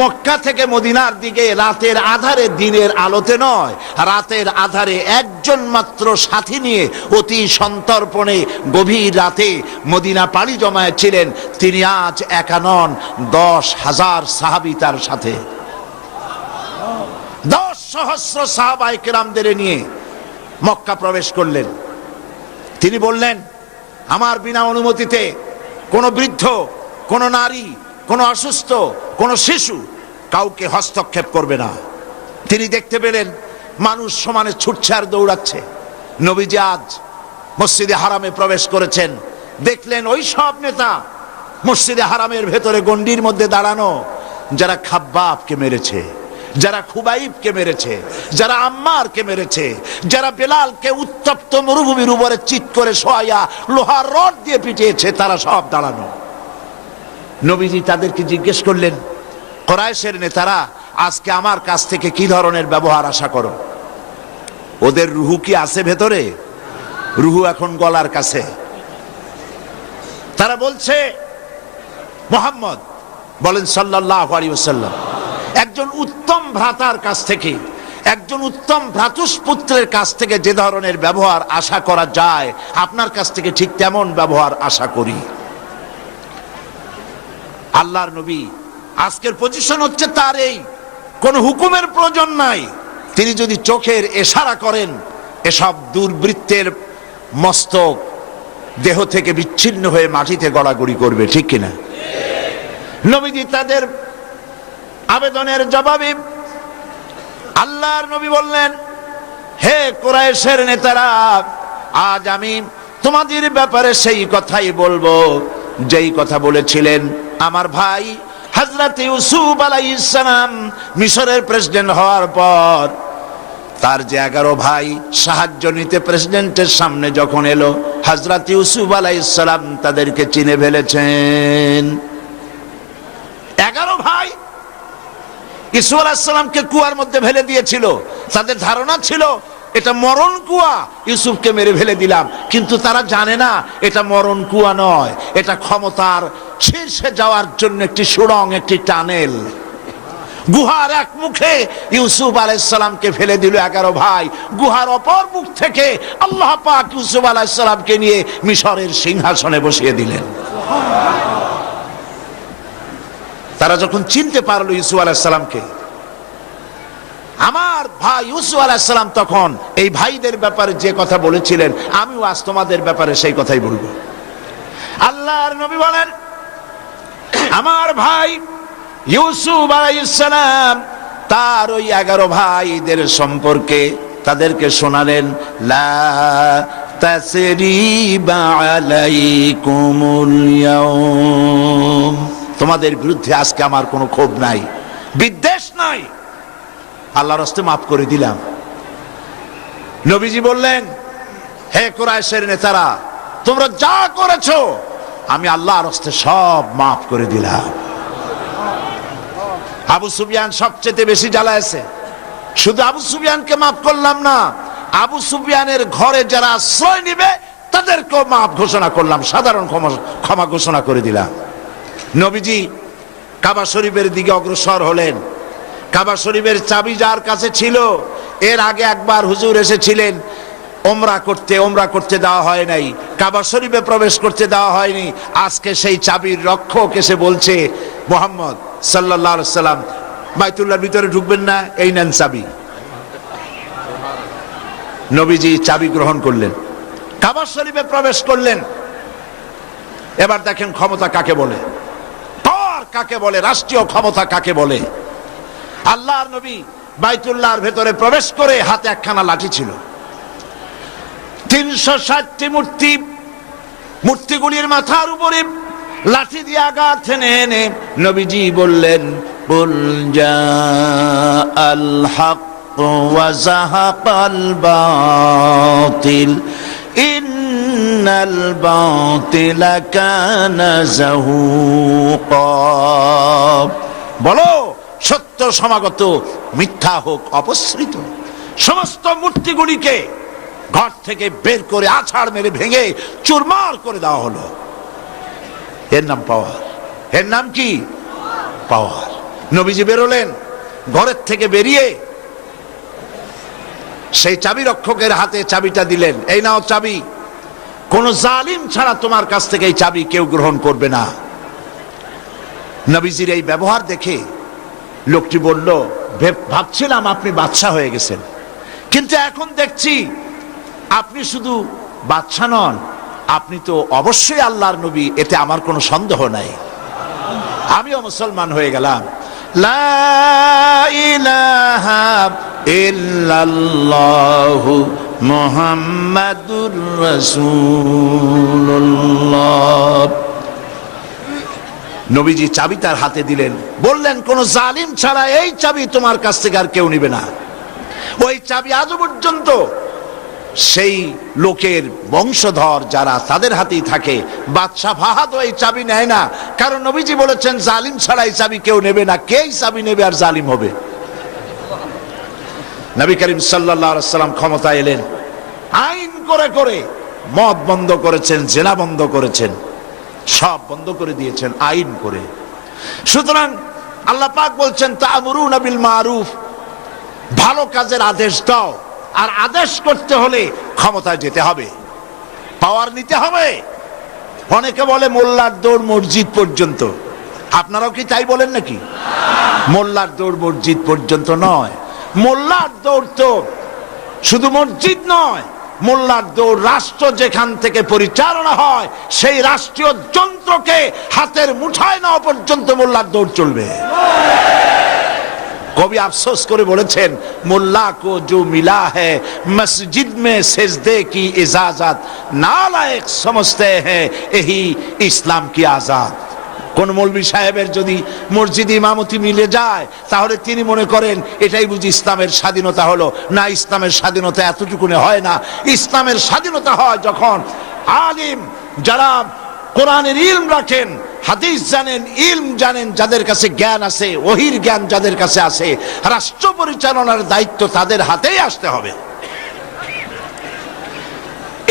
মক্কা থেকে মদিনার দিকে রাতের আধারে, দিনের আলোতে নয়, রাতের আধারে একজন মাত্র সাথী নিয়ে অতি সন্তর্পণে গভীর রাতে মদিনা পাড়ি জমায়েছিলেন। তিনি আজ একা নন, 10,000 সাহাবী তার সাথে, 10 সহস্র সাহাবায়ে কেরামদের নিয়ে মক্কা প্রবেশ করলেন। তিনি বললেন, আমার বিনা অনুমতিতে কোনো বৃদ্ধ, কোনো নারী, কোন অসুস্থ, কোন শিশু কাউকে হস্তক্ষেপ করবে না। তিনি দেখতে পেলেন মানুষ সমানে ছুটছে আর দৌড়াচ্ছে। নবীজি আজ মসজিদে হারামে প্রবেশ করেছেন। দেখলেন ওই সব নেতা মসজিদে হারামের ভেতরে গন্ডির মধ্যে দাঁড়ানো, যারা খাব্বাবকে মেরেছে, যারা খুবাইবকে মেরেছে, যারা আম্মারকে মেরেছে, যারা বেলালকে উত্তপ্ত মরুভূমির উপরে চিৎ করে শোয়া লোহার রড দিয়ে পিটিয়েছে, তারা সব দাঁড়ানো। নবীজি তাদেরকে জিজ্ঞেস করলেন, কুরাইশের নেতারা আজকে আমার কাছ থেকে কি ধরনের ব্যবহার আশা করো? ওদের রুহু কি আছে ভেতরে? রুহু এখন গলার কাছে। তারা বলছে, মুহাম্মদ বলেন সাল্লাল্লাহু আলাইহি ওয়াসাল্লাম, একজন উত্তম ভ্রাতার কাছ থেকে, একজন উত্তম ভ্রাতুষ্পুত্রের কাছ থেকে যে ধরনের ব্যবহার আশা করা যায়, আপনার কাছ থেকে ঠিক তেমন ব্যবহার আশা করি। আল্লাহর নবী আজকের পজিশন হচ্ছে তার এই, কোন হুকুমের প্রয়োজন নাই। তিনি যদি চোখের ইশারা করেন, এসব দুর্বৃত্তের মস্তক দেহ থেকে বিচ্ছিন্ন হয়ে মাটিতে গড়াগড়ি করবে, ঠিক কিনা? নবীজি তাদের আবেদনের জবাবে আল্লাহর নবী বললেন, হে কুরাইশের নেতারা, আজ আমি তোমাদের ব্যাপারে সেই কথাই বলবো যেই কথা বলেছিলেন আমার ভাই হযরত ইউসুফ আলাইহিস সালাম মিশরের প্রেসিডেন্ট হওয়ার পর তার যে 11 ভাই সাহায্য নিতে প্রেসিডেন্টের সামনে যখন এলো, হযরত ইউসুফ আলাইহিস সালাম তাদেরকে চিনে ফেলেছেন। 11 ভাই ইউসুফ আলাইহিস সালামকে কুয়ার মধ্যে ফেলে দিয়েছিল। তাদের ধারণা ছিল এটা মরণ কুয়া, ইউসুফকে মেরে ফেলে দিলাম। কিন্তু তারা জানে না এটা মরণ কুয়া নয়, এটা ক্ষমতার শীর্ষে যাওয়ার জন্য একটি সুড়ঙ্গ, একটি টানেল। গুহার এক মুখে ইউসুফ আলাইহিস সালামকে ফেলে দিল 11 ভাই। গুহার অপর মুখ থেকে আল্লাহ পাক ইউসুফ আলাইহিস সালামকে নিয়ে মিশরের সিংহাসনে বসিয়ে দিলেন। তারা যখন চিনতে পারলো ইউসুফ আলাইহিস সালামকে, আমার ভাই ইউসুফ আলাইহিস সালাম তখন এই ভাইদের ব্যাপারে যে কথা বলেছিলেন, আমিও আজ তোমাদের ব্যাপারে সেই কথাই বলবো। আল্লাহর নবী বলেন, আমার ভাই ইউসুফ আলাইহিস সালাম তার ওই 11 ভাইদের সম্পর্কে তাদেরকে শোনালেন, লা তাসরিবা আলাইকুমুল ইয়াউম, তোমাদের বিরুদ্ধে আজকে আমার কোনো ক্ষোভ নাই, বিদ্বেষ নাই, আল্লাহর রাস্তে মাফ করে দিলাম। নবীজি বললেন, হে কুরাইশের নেতারা, তোমরা যা করেছো আমি আল্লাহর রাস্তে সব মাফ করে দিলাম। আবু সুফিয়ান সবচেয়ে বেশি জ্বালায়ছে। শুধু আবু সুফিয়ানকে মাফ করলাম না, আবু সুফিয়ানের ঘরে যারা আশ্রয় নিবে তাদেরকেও মাফ ঘোষণা করলাম, সাধারণ ক্ষমা ঘোষণা করে দিলাম। নবীজি কাবা শরীফের দিকে অগ্রসর হলেন। কাবা শরীফের চাবি যার কাছে ছিল, এর আগে একবার হুজুর এসেছিলেন ওমরা করতে দেওয়া হয় নাই, কাবা শরীফে প্রবেশ করতে দেওয়া হয়নি। আজকে সেই চাবির রক্ষক এসে বলছে, মুহাম্মদ সাল্লাল্লাহু আলাইহি সাল্লাম বাইতুল্লাহর ভিতরে ঢুকবেন না, এই নেন চাবি। নবীজি চাবি গ্রহণ করলেন, কাবা শরীফে প্রবেশ করলেন। এবার দেখেন ক্ষমতা কাকে বলে, পাওয়ার কাকে বলে, রাষ্ট্রীয় ক্ষমতা কাকে বলে। আল্লাহর নবী বাইতুল্লাহর ভেতরে প্রবেশ করে হাতে একখানা লাঠি ছিল। 360টি মূর্তিগুলির মাথার উপরে লাঠি দিয়ে আঘাত এনে এনে নবীজি বললেন, কুল জাআল হক ওয়া যাহাকাল বাতিল ইন্নাল বাতিলা কানা যাহুকা, বলো সত্য সমাগত, মিথ্যা হোক অপসৃত। সমস্ত মূর্তিগুলিকে ঘর থেকে বের করে আছাড় মেরে ভেঙে চুরমার করে দেওয়া হলো। এর নাম পাওয়ার। এর নাম কি? পাওয়ার। নবীজি বেরোলেন, ঘরের থেকে বেরিয়ে সেই চাবি রক্ষকের হাতে চাবিটা দিলেন, এই নাও চাবি, কোন জালিম ছাড়া তোমার কাছ থেকে এই চাবি কেউ গ্রহণ করবে না। নবীজির এই ব্যবহার দেখে লোকটি বলল, ভাবছিলাম আপনি বাদশা হয়ে গেছেন, কিন্তু এখন দেখছি আপনি শুধু বাদশা নন, আপনি তো অবশ্যই আল্লাহর নবী, এতে আমার কোনো সন্দেহ নাই। আমিও মুসলমান হয়ে গেলাম। লা ইলাহা ইল্লাল্লাহু মুহাম্মাদুর রাসূলুল্লাহ। নবীজি চাবি তার হাতে দিলেন, বললেন, কোন জালিম ছাড়া এই চাবি তোমার কাছ থেকে আর কেউ নেবে না। ওই চাবি আজ পর্যন্ত সেই লোকের বংশধর যারা, তাদের হাতেই থাকে। বাদশা ফাহাদ এই চাবি নেয় না, কারণ নবীজি বলেছেন জালিম ছাড়া এই চাবি কেউ নেবে না। কে চাবি নেবে আর জালিম হবে? নবী করিম সাল্লাল্লাহু আলাইহি ওয়াসাল্লাম ক্ষমতায় এলেন, আইন করে করে মদ বন্ধ করেছেন, জেনা বন্ধ করেছেন, সব বন্ধ করে দিয়েছেন আইন করে। সুতরাং আল্লাহ পাক বলছেন, তা'মুরুনা বিল মারুফ, ভালো কাজের আদেশ দাও। আর আদেশ করতে হলে ক্ষমতায় যেতে হবে, পাওয়ার নিতে হবে। অনেকে বলে মোল্লার দৌড় মসজিদ পর্যন্ত। আপনারাও কি তাই বলেন নাকি? মোল্লার দৌড় মসজিদ পর্যন্ত নয়, মোল্লার দৌড় তো শুধু মসজিদ নয়, মোল্লার দৌড় রাষ্ট্র যেখান থেকে পরিচালনা হয় সেই রাষ্ট্রীয় যন্ত্রকে হাতের মুঠায় নেওয়া পর্যন্ত মোল্লার দৌড় চলবে। কবি আফসোস করে বলেছেন, মোল্লা কো জো মিলা হ্যায় মসজিদ মে সেজদে কি ইজাজত, নালায়েক সমঝতে হ্যায় এহি ইসলাম কি আজাদ। কোন মৌলভী সাহেবের যদি মসজিদ ইমামতি মিলে যায়, তাহলে তিনি মনে করেন এটাই বুঝি ইসলামের স্বাধীনতা হলো। না, ইসলামের স্বাধীনতা এতটুকুনে হয় না। ইসলামের স্বাধীনতা হয় যখন আলিম যারা কোরআনের ইলম রাখেন, হাদিস জানেন, ইলম জানেন, যাদের কাছে জ্ঞান আছে, ওহির জ্ঞান যাদের কাছে আছে, রাষ্ট্র পরিচালনার দায়িত্ব তাদের হাতেই আসতে হবে।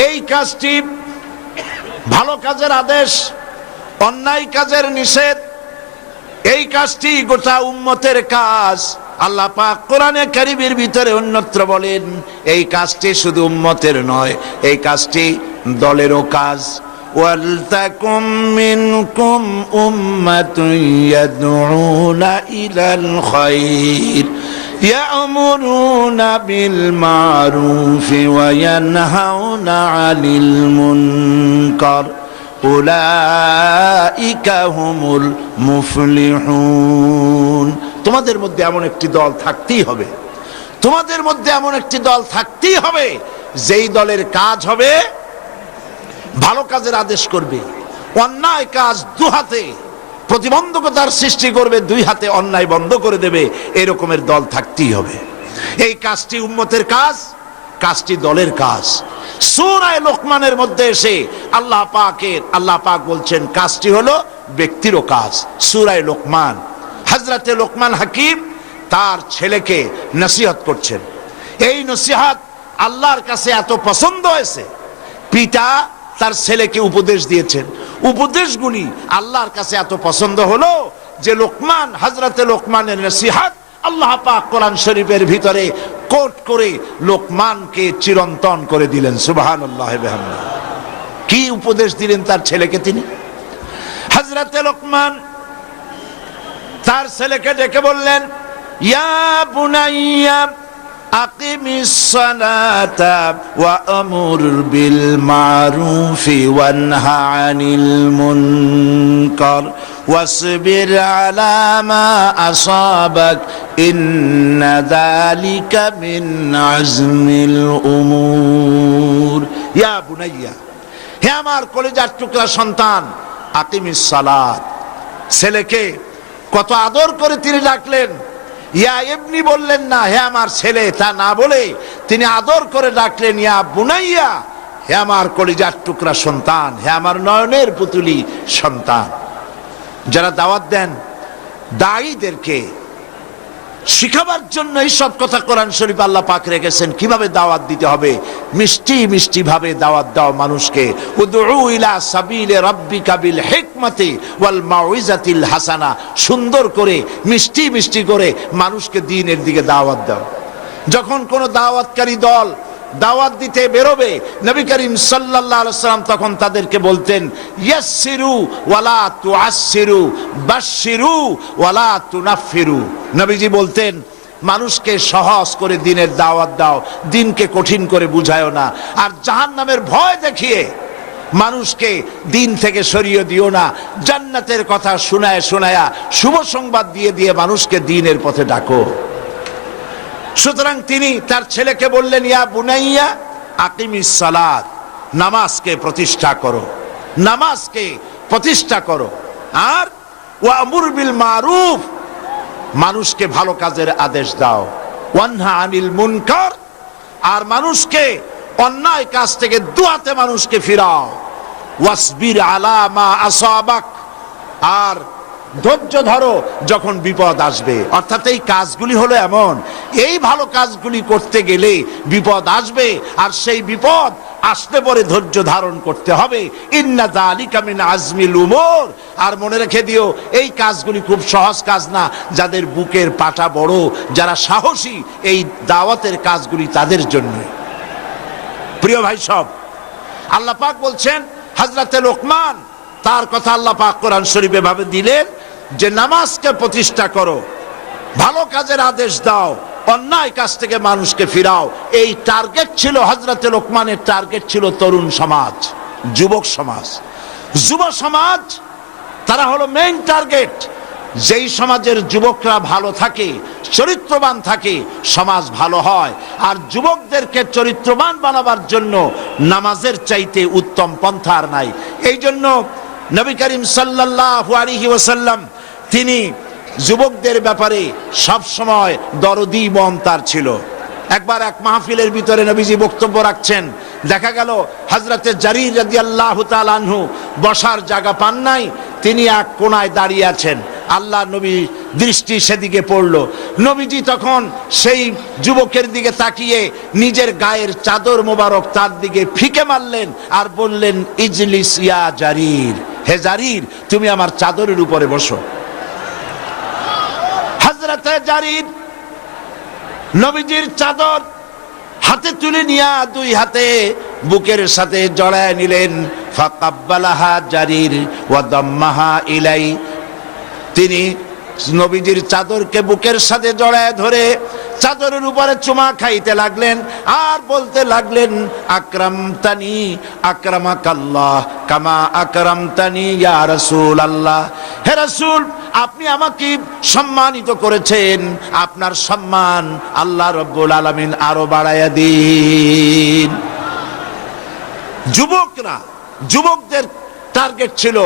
এই কাজটি ভালো কাজের আদেশ, অন্যায় কাজের নিষেধ, এই কাজটি গোটা উম্মতের কাজ। আল্লাহ পাক কোরআনে কারীমের ভিতরে অন্যত্র বলেন, এই কাজটি শুধু উম্মতের নয়, এই কাজটি দলেরও কাজ। ওয়ালতাকুম মিনকুম উম্মাতুন ইয়াদউনা ইলাল খায়র ইয়া'মুরুনা বিল মারুফি ওয়া ইয়ানহাউনা আনিল মুনকার উলাইকা হুমুল মুফলিহুন। তোমাদের মধ্যে এমন একটি দল থাকতেই হবে, তোমাদের মধ্যে এমন একটি দল থাকতেই হবে যেই দলের কাজ হবে ভালো কাজের আদেশ করবে, অন্যায় কাজ দুহাতে প্রতিবন্ধকতার সৃষ্টি করবে, দুই হাতে অন্যায় বন্ধ করে দেবে। এরকমের দল থাকতেই হবে। এই কাজটি উম্মতের কাজ, কাজটি দলের কাজ। সূরা লোকমানের মধ্যে এসে আল্লাহ পাক বলছেন কাজটি হলো ব্যক্তিরও কাজ। সূরা লোকমান, হযরতে লোকমান হাকিম তার ছেলেকে নসিহত করছেন। এই নসিহত আল্লাহর কাছে এত পছন্দ হয়েছে, পিতা তার ছেলেকে উপদেশ দিয়েছেন, উপদেশগুলি আল্লাহর কাছে এত পছন্দ হলো যে লোকমান, হযরতে লোকমানের নসিহত আল্লাহ পাক কোরআন শরীফের ভিতরে কোট করে লোকমানকে চিরন্তন করে দিলেন। সুবহানাল্লাহ বিহামদিহি। কি উপদেশ দিলেন তার ছেলেকে? তিনি হযরতে লোকমান তার ছেলেকে ডেকে বললেন, ইয়া বুনাইয়া আকিমিস সালাতা ওয়া আমুর বিল মারুফি ওয়ানহা আনিল মুনকার ওয়াসবির আলা মা আসাবাক ইন্না যালিকা মিন আজমিল উমুর। ইয়া বুনাইয়া, হে আমার কলিজার টুকরা সন্তান, আকিমিস সালাত। ছেলেকে কত আদর করে তিনি ডাকলেন। ইয়া ইবনি বললেন না, হে আমার ছেলে, তা না বলে তিনি আদর করে ডাকলেন ইয়া বুনাইয়া, হে আমার কলিজার টুকরা সন্তান, হে আমার নয়নের পুতুলি সন্তান। যারা দাওয়াত দেন দায়ীদেরকে, শিখাবার জন্য এই সব কথা কোরআন শরীফ আল্লাহ পাক রেখেছেন। কিভাবে দাওয়াত দিতে হবে, মিষ্টি মিষ্টি ভাবে দাওয়াত দাও মানুষকে। উদউ ইলা সাবিলি রাব্বিকা বিল হিকমাতি ওয়াল মাউইজাতিল হাসানা, সুন্দর করে মিষ্টি মিষ্টি করে মানুষকে দ্বীনের দিকে দাওয়াত দাও। যখন কোন দাওয়াতকারী দল দাওয়াত দিতে বেরোবে, নবী করিম সাল্লাল্লাহু আলাইহি ওয়াসাল্লাম তখন তাদেরকে বলতেন ইয়াসসিরু ওয়ালা তুআসসিরু, বাশশিরু ওয়ালা তুনাফফিরু। নবীজি বলতেন মানুষকে সহজ করে দ্বীনের দাওয়াত দাও, দ্বীনকে কঠিন করে বুঝায়ও না। আর জাহান্নামের ভয় দেখিয়ে মানুষকে দ্বীন থেকে সরিয়ে দিও না। জান্নাতের কথা শোনায় শোনায়া শুভ সংবাদ দিয়ে দিয়ে মানুষকে দ্বীনের পথে ডাকো। সুতরাং তিনি তার ছেলেকে বললেন ইয়া বুনাইয়া আকিমিস সালাত, নামাজকে প্রতিষ্ঠা করো, নামাজকে প্রতিষ্ঠা করো। আর ওয়ামুর বিল মারুফ, মানুষকে ভালো কাজের আদেশ দাও। ওয়ানহা আনিল মুনকার, আর মানুষকে অন্যায় কাজ থেকে দুয়াতে মানুষকে ফিরাও। ওয়াসবির আলা মা আসাবাক, আর ধৈর্য ধরো যখন বিপদ আসবে। অর্থাৎ এই কাজগুলি হলো এমন, এই ভালো কাজগুলি করতে গেলে বিপদ আসবে, আর সেই বিপদ আসলে পরে ধৈর্য ধারণ করতে হবে। ইন্না যালিকা মিন আজমিল উমুর, আর মনে রেখে দিও এই কাজগুলি খুব সহজ কাজ না। যাদের বুকের পাটা বড়, যারা সাহসী, এই দাওয়াতের কাজগুলি তাদের জন্য। প্রিয় ভাই সব, আল্লাহ পাক বলছেন হযরতে লোকমান, তার কথা আল্লাহ পাক কোরআন শরীফে ভাবে দিলেন যে নামাজকে প্রতিষ্ঠা করো, ভালো কাজের আদেশ দাও, অন্যায় কাজ থেকে মানুষকে ফিরাও। এই টার্গেট ছিল হযরতে লোকমানের, টার্গেট ছিল তরুণ সমাজ, যুবক সমাজ। যুব সমাজ তারা হলো মেইন টার্গেট। যেই সমাজের যুবকরা ভালো থাকে, চরিত্রবান থাকে, সমাজ ভালো হয়। আর যুবকদেরকে চরিত্রবান বানাবার জন্য নামাজের চাইতে উত্তম পন্থা আর নাই। এই জন্য নবী করিম সাল্লাল্লাহু আলাইহি ওয়াসাল্লাম তিনি যুবকদের ব্যাপারে সব সময় দরদি মন তার ছিল। একবার এক মাহফিলের ভিতরে নবীজি বক্তব্য রাখছেন, দেখা গেল হযরতে জারীর রাদিয়াল্লাহু তাআলা আনহু বসার জায়গা পান নাই, তিনি এক কোণায় দাঁড়িয়ে আছেন। আল্লাহ নবী দৃষ্টি সেদিকে পড়ল। নবীজি তখন সেই যুবকের দিকে তাকিয়ে নিজের গায়ের চাদর মোবারক তার দিকে ফিকে মারলেন আর বললেন ইজলিস ইয়া জারীর, হে জারীর তুমি আমার চাদরের উপরে বসো। হযরতে জারীর নবীজির চাদর হাতে তুলে নিয়া দুই হাতে বুকের সাথে জড়ায় নিলেন। ফাকাব্বালাহা জারীর ওয়া দাম্মাহা ইলাই, তিনি নবীজির চাদরকে বুকের সাথে জড়ায় ধরে চাদরের উপরে চুমা খাইতে লাগলেন আর বলতে লাগলেন আকরামতানি আকরামাকাল্লাহ কামা আকরামতানি ইয়া রাসূলুল্লাহ, হে রাসূল আপনি আমাকে সম্মানিত করেছেন, আপনার সম্মান আল্লাহ রাব্বুল আলামিন আরো বাড়ায়া দিন। যুবকরা, যুবকদের টার্গেট ছিল,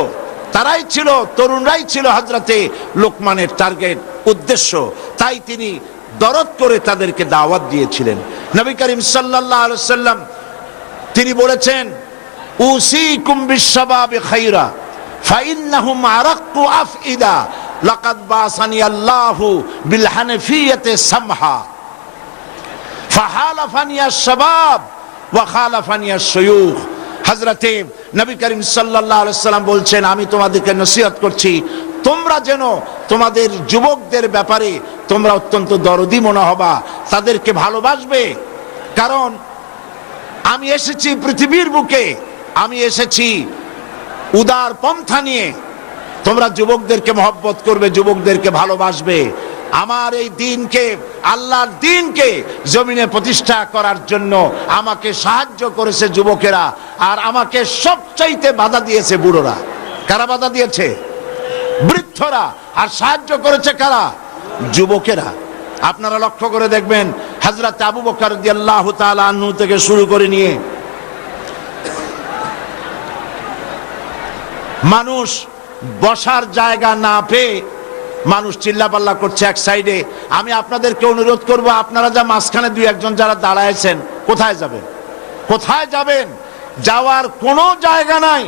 তারাই ছিল, তরুণরাই ছিল হযরতে লোকমানের টার্গেট, উদ্দেশ্য। তাই তিনি দরদ করে তাদেরকে দাওয়াত দিয়েছিলেন। নবী করিম সাল্লাল্লাহু আলাইহি ওয়াসাল্লাম তিনি বলেছেন উসিকুম বিশ-শাবাবি খায়রা ফাইন্নাহুম আরাক্কু আফইদা লাকাদ বাসানি আল্লাহু বিল হানাফিয়াতি সামহা ফাহালাফানি আশ-শাবাব ওয়া খালাফানি আশ-শুয়ুখ। হযরতে নবী করিম সাল্লাল্লাহু আলাইহি ওয়াসাল্লাম বলছেন আমি তোমাদেরকে নসিহত করছি, তোমরা যেন তোমাদের যুবকদের ব্যাপারে তোমরা অত্যন্ত দরদি মনে হবা, তাদেরকে ভালোবাসবে। কারণ আমি এসেছি পৃথিবীর বুকে, আমি এসেছি উদার পন্থা নিয়ে। তোমরা যুবকদেরকে মহব্বত করবে, যুবকদেরকে ভালোবাসবে। আমার এই দ্বীনকে, আল্লাহর দ্বীনকে জমিনে প্রতিষ্ঠা করার জন্য আমাকে সাহায্য করেছে যুবকেরা, আর আমাকে সবচাইতে বাধা দিয়েছে বুড়োরা। কারা বাধা দিয়েছে? বৃদ্ধরা। আর সাহায্য করেছে কারা? যুবকেরা। আপনারা লক্ষ্য করে দেখবেন হযরত আবু বকর রাদিয়াল্লাহু তাআলা আনহু থেকে শুরু করে নিয়ে মানুষ বসার জায়গা না পেয়ে মানুষ চিল্লাপাল্লা করছে এক সাইডে। আমি আপনাদেরকে অনুরোধ করব, আপনারা যা মাঝখানে দুই একজন যারা দাঁড়ায়ছেন, কোথায় যাবেন? কোথায় যাবেন? যাওয়ার কোনো জায়গা নাই।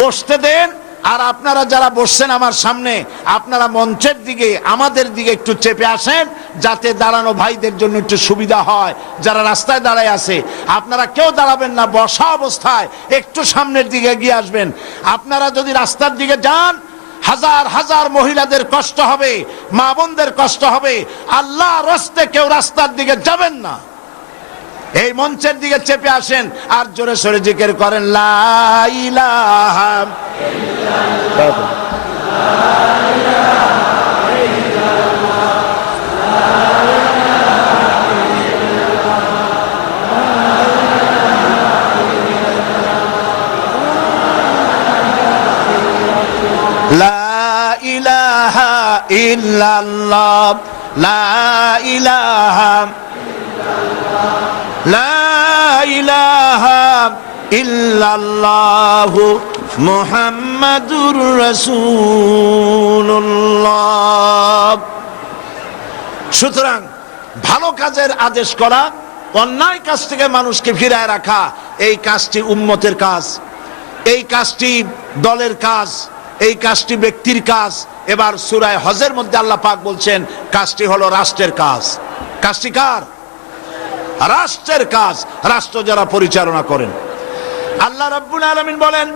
বসতে দেন আর আপনারা যারা বসছেন আমার সামনে, আপনারা মঞ্চের দিকে আমাদের দিকে একটু চেপে আসেন, যাতে দাঁড়ানো ভাইদের জন্য একটু সুবিধা হয়। যারা রাস্তায় দাঁড়ায় আছে, আপনারা কেউ দাঁড়াবেন না, বসা অবস্থায় একটু সামনের দিকে এগিয়ে আসবেন। আপনারা যদি রাস্তার দিকে যান, হাজার হাজার মহিলাদের কষ্ট হবে, মা বোনদের কষ্ট হবে। আল্লাহর রাস্তে কেউ রাস্তার দিকে যাবেন না। এই মঞ্চের দিকে চেপে আসেন আর জোরে সোরে জিকির করেন, লা ইলাহা ইল্লাল্লাহ, লা ইলাহা ইল্লাল্লাহ, লা ইলাহা লা ইলাহা ইল্লাল্লাহু মুহাম্মাদুর রাসূলুল্লাহ। সুতরাং ভালো কাজের আদেশ করা, অন্যায় কাজ থেকে মানুষকে ফিরায় রাখা, এই কাজটি উম্মতের কাজ, এই কাজটি দলের কাজ, এই কাজটি ব্যক্তির কাজ। এবার সূরা হজের মধ্যে আল্লাহ পাক বলছেন কাজটি হলো রাষ্ট্রের কাজ। কাজটি কার? রাষ্ট্রের কাজ, রাষ্ট্র যারা পরিচালনা করেন। আল্লাহ রাব্বুল আলামিন বলেন,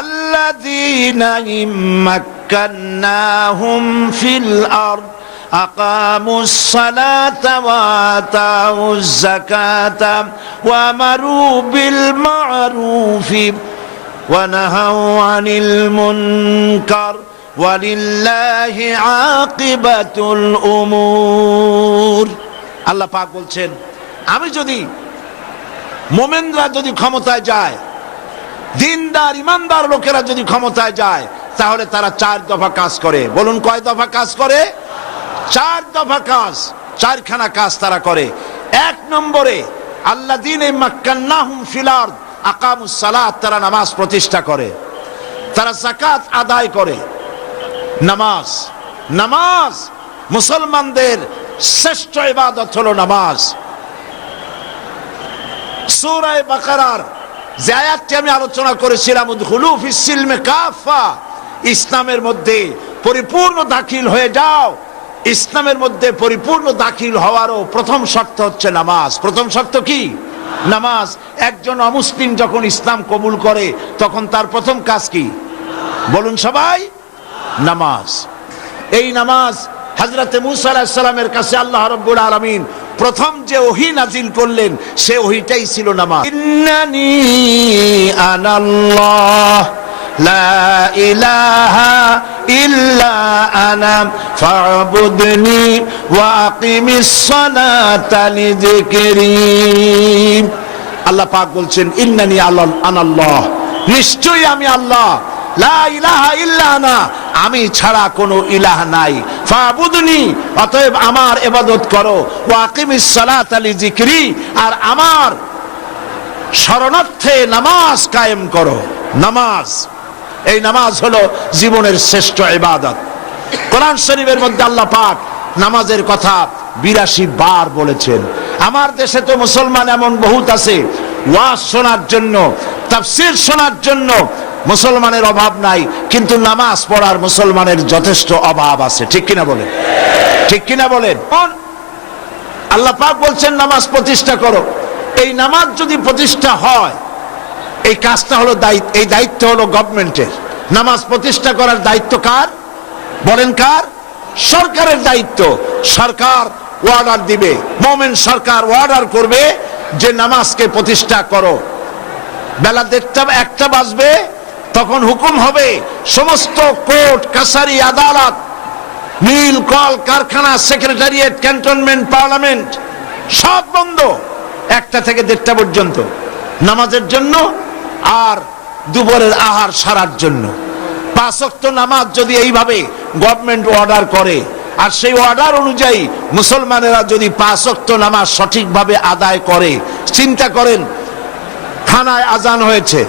আল্লাযীনা ইম্মাক্কান্নাহুম ফিল আরদ আকামুস সালাতা ওয়া আতাউজ যাকাতা ওয়া আমারু বিল মা'রুফি ওয়া নাহাউ আনিল মুনকার ওয়ালিল্লাহি আকিবাতুল উমুর। আল্লাহ পাক বলছেন, আমি যদি, মোমেনরা যদি ক্ষমতায় যায়, দিনদার ইমানদার লোকেরা যদি ক্ষমতায় যায়, তাহলে তারা 4 দফা কাজ করে। বলুন কয় দফা কাজ করে? 4 দফা কাজ, 4খানা কাজ তারা করে। 1 নম্বরে আল্লাযীনা মাক্কান্নাহুম ফিল আরদ আকামুস সালাত, তারা নামাজ প্রতিষ্ঠা করে, তারা যাকাত আদায় করে। নামাজ, নামাজ মুসলমানদের শ্রেষ্ঠ ইবাদত হলো নামাজ। সূরা বাকারার যে আয়াতটি আমি আলোচনা করেছিলাম, উদখুলু ফিস সিলমি কাফা, ইসলামের মধ্যে পরিপূর্ণ দাখিল হয়ে যাও। ইসলামের মধ্যে পরিপূর্ণ দাখিল হওয়ারও প্রথম শর্ত হচ্ছে নামাজ। প্রথম শর্ত কি? নামাজ। একজন অমুসলিম যখন ইসলাম কবুল করে, তখন তার প্রথম কাজ কি? বলুন সবাই, নামাজ। এই নামাজ হযরত মুসা আলাইহিস সালামের কাছে আল্লাহ রাব্বুল আলামিন প্রথম যে ওহী নাজিল করলেন, সে ওহীটাই ছিল নামাজ। ইন্নানি আনাল্লাহ লা ইলাহা ইল্লা আনা ফা'বুদনি ওয়া আকিমিস সালাতা লিযিকরি। আল্লাহ পাক বলছেন, ইন্নানি আনাল্লাহ, নিশ্চয়ই আমি আল্লাহ, লা ইলাহা ইল্লা আনা, আমি ছাড়া কোনো ইলাহ নাই, ফাবুদনি, অতএব আমার ইবাদত করো, ওয়া আকিমিস সালাতা লিযিকরি, আর আমার শরণার্থে নামাজ কায়েম করো। নামাজ, এই নামাজ হলো জীবনের শ্রেষ্ঠ ইবাদত। কোরআন শরীফের মধ্যে আল্লাহ পাক নামাজের কথা 82 বার বলেছেন। আমার দেশে তো মুসলমান এমন বহুত আছে, ওয়াজ শোনার জন্য, তাফসীর শোনার জন্য মুসলমানের অভাব নাই, কিন্তু নামাজ পড়ার মুসলমানের যথেষ্ট অভাব আছে। ঠিক কিনা বলেন? ঠিক কিনা বলেন? আল্লাহ পাক বলছেন নামাজ প্রতিষ্ঠা করো। এই নামাজ যদি প্রতিষ্ঠা হয়, এই কাজটা হলো দায়িত্ব, এই দায়িত্ব হলো গভর্নমেন্টের। নামাজ প্রতিষ্ঠা করার দায়িত্ব কার? বলেন কার? সরকারের দায়িত্ব। সরকার অর্ডার দিবে, মুমিন সরকার অর্ডার করবে যে নামাজকে প্রতিষ্ঠা করো। বেলা 1টা বাজবে, তখন হুকুম হবে সমস্ত কোর্ট কাছারি আদালত, মিল কল কারখানা, সেক্রেটারিয়েট, ক্যান্টনমেন্ট, পার্লামেন্ট সব বন্ধ 1টা থেকে 1:30 পর্যন্ত নামাজের জন্য, আর দুপুরের আহার সারার জন্য। 5 ওয়াক্ত নামাজ যদি এইভাবে গভর্নমেন্ট অর্ডার করে, আর সেই অর্ডার অনুযায়ী মুসলমানেরা যদি 5 ওয়াক্ত নামাজ সঠিকভাবে আদায় করে, চিন্তা করেন, থানায় আজান হয়েছে,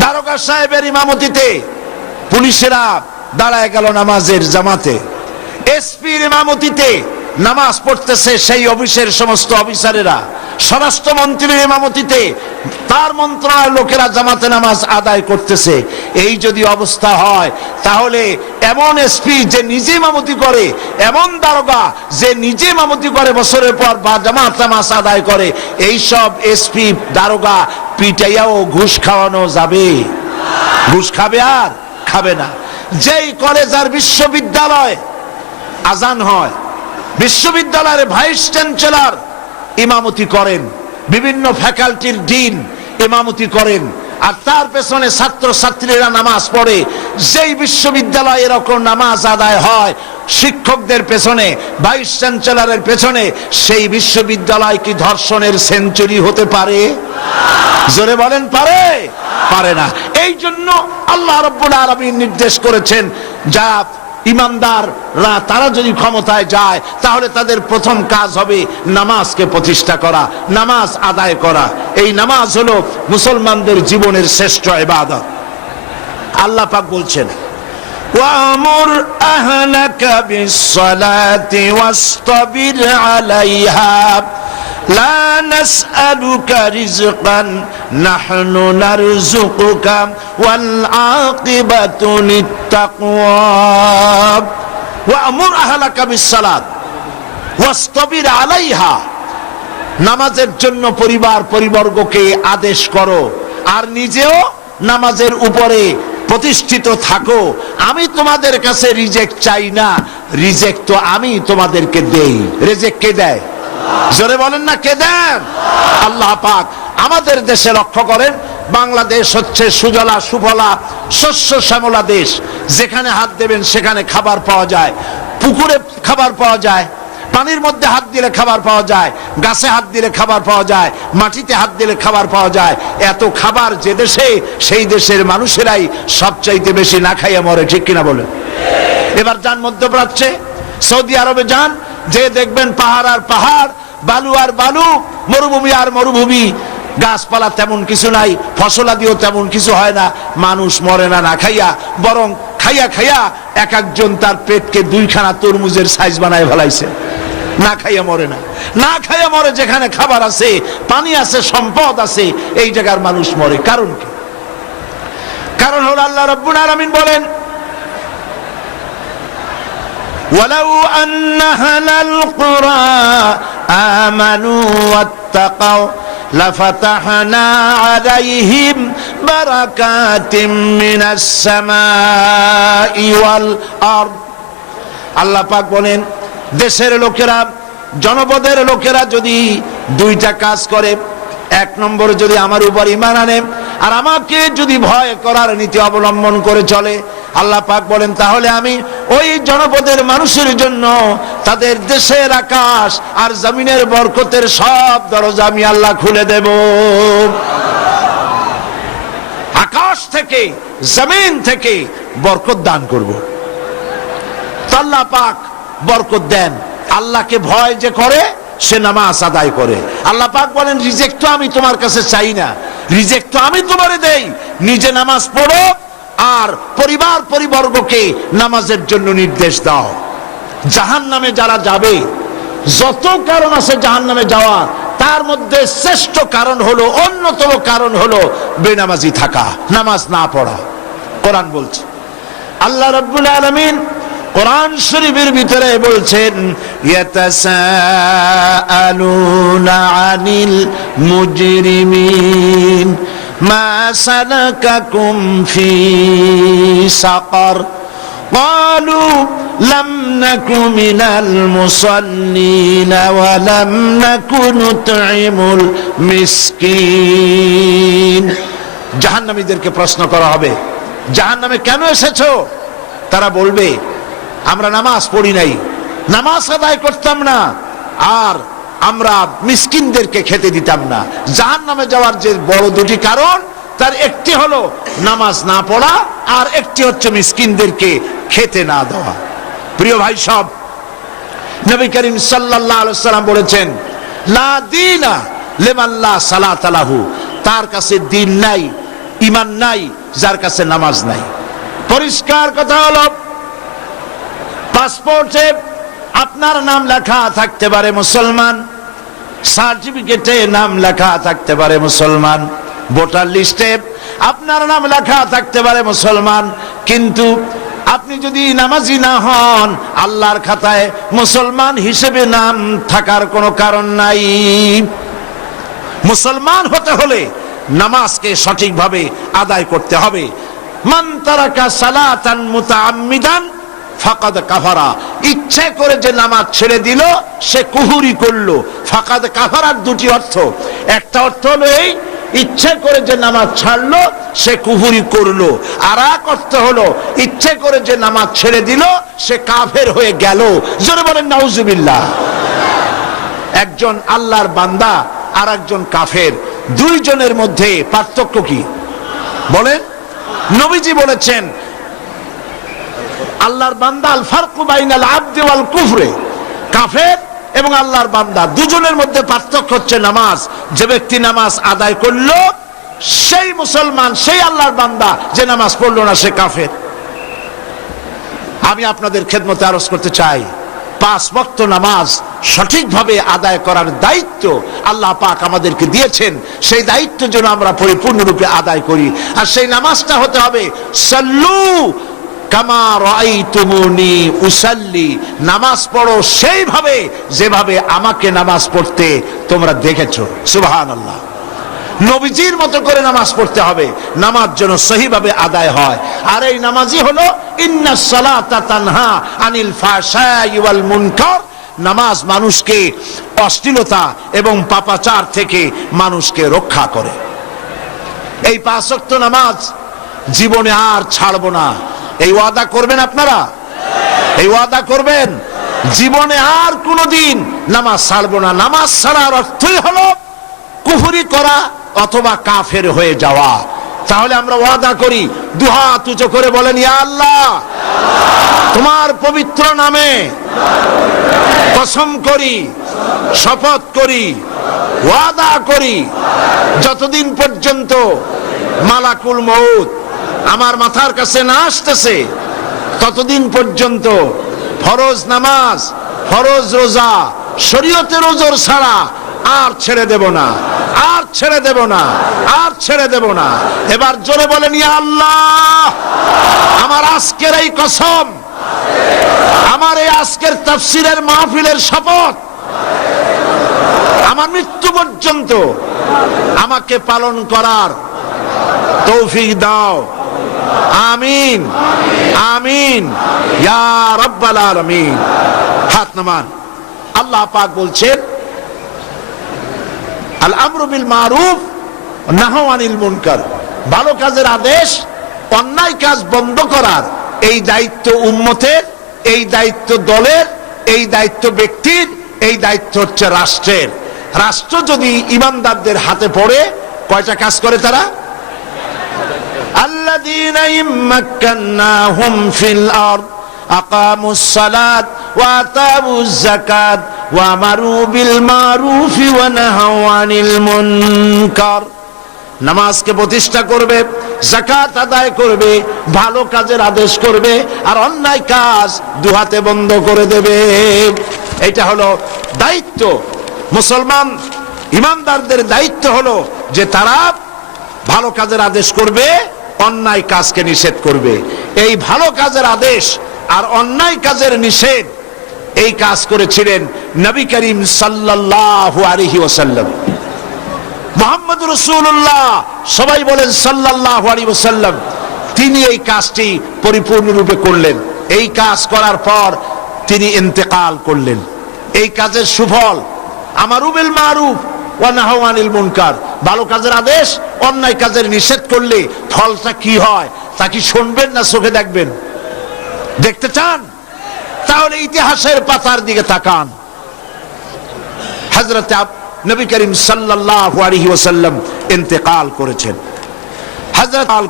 দারোগা সাহেবের ইমামতিতে পুলিশেরা দাঁড়ায় গেল নামাজের জামাতে, এসপির ইমামতিতে নামাজ পড়তেছে সেই অফিসের সমস্ত অফিসারেরা, স্বরাষ্ট্রমন্ত্রীর ইমামতিতে তার মন্ত্রণালয়ের লোকেরা জামাতে নামাজ আদায় করতেছে। এই যদি অবস্থা হয়, তাহলে এমন এসপি যে নিজে ইমামতি করে, এমন দারোগা যে নিজে ইমামতি করে বছরের পর বা জামাত নামাজ আদায় করে, এই সব এসপি দারোগা পিটাইয়াও ঘুষ খাওয়ানো যাবে? ঘুষ খাবে? আর খাবে না। যেই কলেজ আর বিশ্ববিদ্যালয় আজান হয়, বিশ্ববিদ্যালয়ের ভাইস চ্যান্সেলর ইমামতি করেন, বিভিন্ন ফ্যাকাল্টির ডিন ইমামতি করেন, আর তার পেছনে ছাত্র ছাত্রীরা নামাজ পড়ে। যেই বিশ্ববিদ্যালয়ে এরকম নামাজ আদায় হয় শিক্ষকদের পেছনে, ভাইস চ্যান্সেলরের পেছনে, সেই বিশ্ববিদ্যালয় কি ধর্ষণের সেঞ্চুরি হতে পারে? জোরে বলেন, পারে? পারে না। এই জন্য আল্লাহ রাব্বুল আলামিন নির্দেশ করেছেন, যা ইমানদাররা তারা যদি ক্ষমতায় যায় তাহলে তাদের প্রথম কাজ হবে নামাজকে প্রতিষ্ঠা করা, নামাজ আদায় করা। এই নামাজ হলো মুসলমানদের জীবনের শ্রেষ্ঠ ইবাদত। আল্লাহ পাক বলছেন, ওয়ামুর আহলাকা বিসসালাতি ওয়াসতাবির আলাইহা লা নাসআলুকা রিজকান নাহনু নারযুকুকা ওয়াল আকিবাতু লিত্তাকওয়া ওয়ামুর আহলাকা বিসসালাত ওয়াসতাবির আলাইহা। নামাজের জন্য পরিবার পরিবর্গকে আদেশ করো আর নিজেও নামাজের উপরে প্রতিষ্ঠিত থাকো। আমি তোমাদের কাছে রিজেক্ট চাই না, রিজেক্ট তো আমি তোমাদেরকে দেই। রিজেক্ট কে দেয়? জোরে বলেন না, কে দেন? আল্লাহ পাক। আমাদের দেশে লক্ষ্য করেন, বাংলাদেশ হচ্ছে সুজলা সুফলা শস্য শ্যামলা দেশ। যেখানে হাত দেবেন সেখানে খাবার পাওয়া যায়, পুকুরে খাবার পাওয়া যায়, পানির মধ্যে হাত দিলে খাবার পাওয়া যায়, গাছে হাত দিলে খাবার পাওয়া যায়, মাটিতে হাত দিলে খাবার পাওয়া যায়। এত খাবার যে দেশে, সেই দেশের মানুষেরাই সবচাইতে বেশি না খাইয়া মরে। ঠিক কিনা বলেন? এবার যান মধ্যপ্রাচ্যে, সৌদি আরবে যান, যে দেখবেন পাহাড় আর পাহাড়, বালু আর বালু, মরুভূমি আর মরুভূমি। গাছপালা তেমন কিছু নাই, ফসলাদিও তেমন কিছু হয় না। মানুষ মরে না না খাইয়া, বরং খাইয়া খাইয়া এক একজন তার পেটকে দুইখানা তরমুজের সাইজ বানায় ফেলাইছে। না খাইয়া মরে না, না খাইয়া মরে। যেখানে খাবার আছে, পানি আছে, সম্পদ আছে, এই জায়গার মানুষ মরে। কারণ কি? কারণ হলো আল্লাহ রাব্বুল আলামিন বলেন, ওয়ালাউ আন্না আহলাল কুরা আমানু ওয়াত্তাকাউ লাফাতাহনা আলাইহিম বারাকাতিম মিনাস সামাই ওয়াল আরদ। আল্লাহ পাক বলেন, দেশের লোকেরা, জনপদের লোকেরা যদি দুইটা কাজ করে, এক নম্বরে যদি আমার উপর ঈমান আনে আর আমাকে যদি ভয় করার নীতি অবলম্বন করে চলে, আল্লাহ পাক বলেন, তাহলে আমি ওই জনপদের মানুষের জন্য তাদের দেশের আকাশ আর জমিনের বরকতের সব দরজা আমি আল্লাহ খুলে দেব। আকাশ থেকে, জমিন থেকে বরকত দান করব। আল্লাহ পাক বরকত দেন। আল্লাহকে ভয় যে করে সে নামাজ আদায় করে। আল্লাহ পাক বলেন, রিজেক্ট তো আমি তোমার কাছে চাই না, রিজেক্ট তো আমি তোমারে দেই। নিজে নামাজ পড়ো আর পরিবার পরিবর্গকে নামাজের জন্য নির্দেশ দাও। জাহান্নামে যারা যাবে, যত কারণ আছে জাহান্নামে যাওয়া, তার মধ্যে শ্রেষ্ঠ কারণ হলো, অন্যতম কারণ হলো বেনামাজি থাকা, নামাজ না পড়া। কোরআন বলছে, আল্লাহ রাব্বুল আলামিন কোরআন শরীফের ভিতরে বলছেন, ইয়াতাসাআলুনা আনিল মুজরিমিন মা সালাকাকুম ফি সাকার ক্বালু লাম নাকু মিনাল মুসাল্লিন ওয়া লাম নাকু নুতঈমুল মিসকিন। জাহান্নামীদেরকে প্রশ্ন করা হবে, জাহান্নামে কেন এসেছো? তারা বলবে, আমরা নামাজ পড়ি নাই, নামাজ আদায় করতাম না, আর আমরা মিসকিনদেরকে খেতে দিতাম না। জাহান্নামে যাওয়ার যে বড় দুটি কারণ, তার একটি হলো নামাজ না পড়া, আর একটি হচ্ছে মিসকিনদেরকে খেতে না দেওয়া। প্রিয় ভাই সব, নবী করিম সাল্লাল্লাহু আলাইহি ওয়াসাল্লাম বলেছেন, লা দীনা লিমান লা সালাতা লাহু। তার কাছে দ্বীন নাই, ঈমান নাই, যার কাছে নামাজ নাই। পরিষ্কার কথা হলো, পাসপোর্টে আপনার নাম লেখা থাকতে পারে মুসলমান, সার্টিফিকেটে নাম লেখা থাকতে পারে মুসলমান, ভোটার লিস্টে আপনার নাম লেখা থাকতে পারে মুসলমান, কিন্তু আপনি যদি নামাজি না হন, আল্লাহর খাতায় মুসলমান হিসেবে নাম থাকার কোনো কারণ নাই। মুসলমান হতে হলে নামাজকে সঠিকভাবে আদায় করতে হবে। মান তারাকা সালাতান মুতাআম্মিদান ফাকাদ কাফারা, ইচ্ছে করে যে নামাজ ছেড়ে দিল সে কুফরি করলো। ফাকাদ কাফারার দুটি অর্থ, একটা অর্থ হলো এই ইচ্ছে করে যে নামাজ ছাড়লো সে কুফরি করলো, আর এক অর্থ হলো ইচ্ছে করে যে নামাজ ছেড়ে দিল সে কাফের হয়ে গেল। জোরে বলেন নাউজুবিল্লাহ। একজন আল্লাহর বান্দা আর একজন কাফের, দুইজনের মধ্যে পার্থক্য কি বলেন? নবীজি বলেছেন আল্লাহর বান্দা আল ফারকু বাইনাল আবদি ওয়াল কুফরে, কাফের এবং আল্লাহর বান্দা দুজনের মধ্যে পার্থক্য হচ্ছে নামাজ। যে ব্যক্তি নামাজ আদায় করলো সেই মুসলমান, সেই আল্লাহর বান্দা, যে নামাজ পড়লো না সে কাফের। আমি আপনাদের খেদমতে আরজ করতে চাই, 5 ওয়াক্ত নামাজ সঠিকভাবে আদায় করার দায়িত্ব আল্লাহ পাক আমাদেরকে দিয়েছেন। সেই দায়িত্ব যেন আমরা পরিপূর্ণরূপে আদায় করি। আর সেই নামাজটা হতে হবে সাল্লু কামা রাআইতুমুনি উসাল্লি, নামাজ পড়ো সেইভাবে যেভাবে আমাকে নামাজ পড়তে তোমরা দেখেছো। সুবহানাল্লাহ। নবীজির মতো করে নামাজ পড়তে হবে, নামাজ যেন সহিভাবে আদায় হয়। আর এই নামাজই হলো ইন্নাস সালাতা তানহা আনিল ফাহশাই ওয়াল মুনকার, নামাজ মানুষকে অশ্লীলতা এবং পাপাচার থেকে মানুষকে রক্ষা করে। এই 5 ওয়াক্ত নামাজ জীবনে আর ছাড়বো না, এই ওয়াদা করবেন আপনারা? এই ওয়াদা করবেন জীবনে আর কোনোদিন নামাজ ছাড়বো না। নামাজ ছাড়ার অর্থই হলো কুফরি করা অথবা কাফের হয়ে যাওয়া। তাহলে আমরা ওয়াদা করি, দুহাত উঁচু করে বলেন, ইয়া আল্লাহ, তোমার পবিত্র নামে কসম করি, শপথ করি, ওয়াদা করি, যতদিন পর্যন্ত মালাকুল মউত আমার মাথার কাছে না আসতেছে ততদিন পর্যন্ত ফরজ নামাজ, ফরজ রোজা, শরীয়তের ওজর ছাড়া আর ছেড়ে দেব না, আর ছেড়ে দেব না, আর ছেড়ে দেব না। এবার জোরে বলেন, ইয়া আল্লাহ, আমার আজকের এই কসম, আমার এই আজকের তাফসীরের মাহফিলের শপথ, আমার মৃত্যু পর্যন্ত আমাকে পালন করার তৌফিক দাও। আমিন আমিন ইয়া রাব্বাল আলামিন। হাত নামান। আল্লাহ পাক বলছেন আল আমরু বিল মারুফ নাহু আনিল মুনকার, ভালো কাজের আদেশ, অন্যায় কাজ বন্ধ করার এই দায়িত্ব উম্মতের, এই দায়িত্ব দলের, এই দায়িত্ব ব্যক্তির, এই দায়িত্ব হচ্ছে রাষ্ট্রের। রাষ্ট্র যদি ইমানদারদের হাতে পড়ে, কয়টা কাজ করে তারা? আল্লাযীনা ইম্মাক্কান্নাহুম ফিল আরদ আকামুস সালাত ওয়া আতাউজ যাকাত ওয়া আমারু বিল মারুফি ওয়া নাহাউ আনিল মুনকার। নামাজকে প্রতিষ্ঠা করবে, যাকাত আদায় করবে, ভালো কাজের আদেশ করবে, আর অন্যায় কাজ দুহাতে বন্ধ করে দেবে। এটা হলো দায়িত্ব। মুসলমান ইমানদারদের দায়িত্ব হলো যে তারা ভালো কাজের আদেশ করবে, অন্যায় কাজকে নিষেধ করবে। এই ভালো কাজের আদেশ আর অন্যায় কাজের নিষেধ, এই কাজ করেছিলেন নবী করিম সাল্লাল্লাহু আলাইহি ওয়াসাল্লাম। মুহাম্মদ রাসূলুল্লাহ, সবাই বলেন সাল্লাল্লাহু আলাইহি ওয়াসাল্লাম, তিনি এই কাজটি পরিপূর্ণরূপে করলেন। এই কাজ করার পর তিনি ইন্তেকাল করলেন। এই কাজের সুফল আমারু বিল মারুফ ওয়া নাহু আনিল মুনকার, ভালো কাজের আদেশ, অন্যায় কাজের নিষেধ করলে ফলটা কি হয় তা কি শুনবেন না চোখে দেখবেন? দেখতে চান? তাহলে ইতিহাসের পাতার দিকে তাকান। হযরত নবী করিম সাল্লাল্লাহু আলাইহি ওয়াসাল্লাম ইন্তেকাল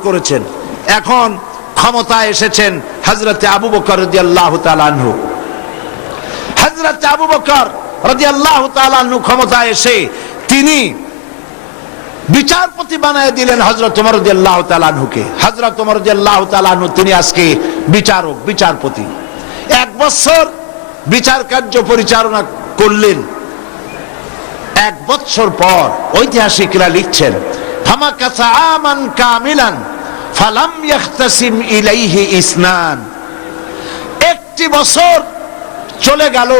করেছেন, এখন ক্ষমতায় এসেছেন হযরত আবু বকর রাদিয়াল্লাহু তাআলা আনহু। হযরত আবু বকর রাদিয়াল্লাহু তাআলা আনহু ক্ষমতায় এসে তিনি বিচারপতি বানায় দিলেন হযরত ওমর রাদিয়াল্লাহু তাআলা আনহুকে। হযরত ওমর রাদিয়াল্লাহু তাআলা আনহু তিনি আজকে বিচারক, বিচারপতি। 1 বছর বিচার কার্য পরিচালনা করলেন। 1 বছর পর ঐতিহাসিকরা লিখছেন ফামাকাসা আমান কামিলান ফালাম ইয়াখতাসিম ইলাইহি ইসনান। 1টি বছর চলে গেল,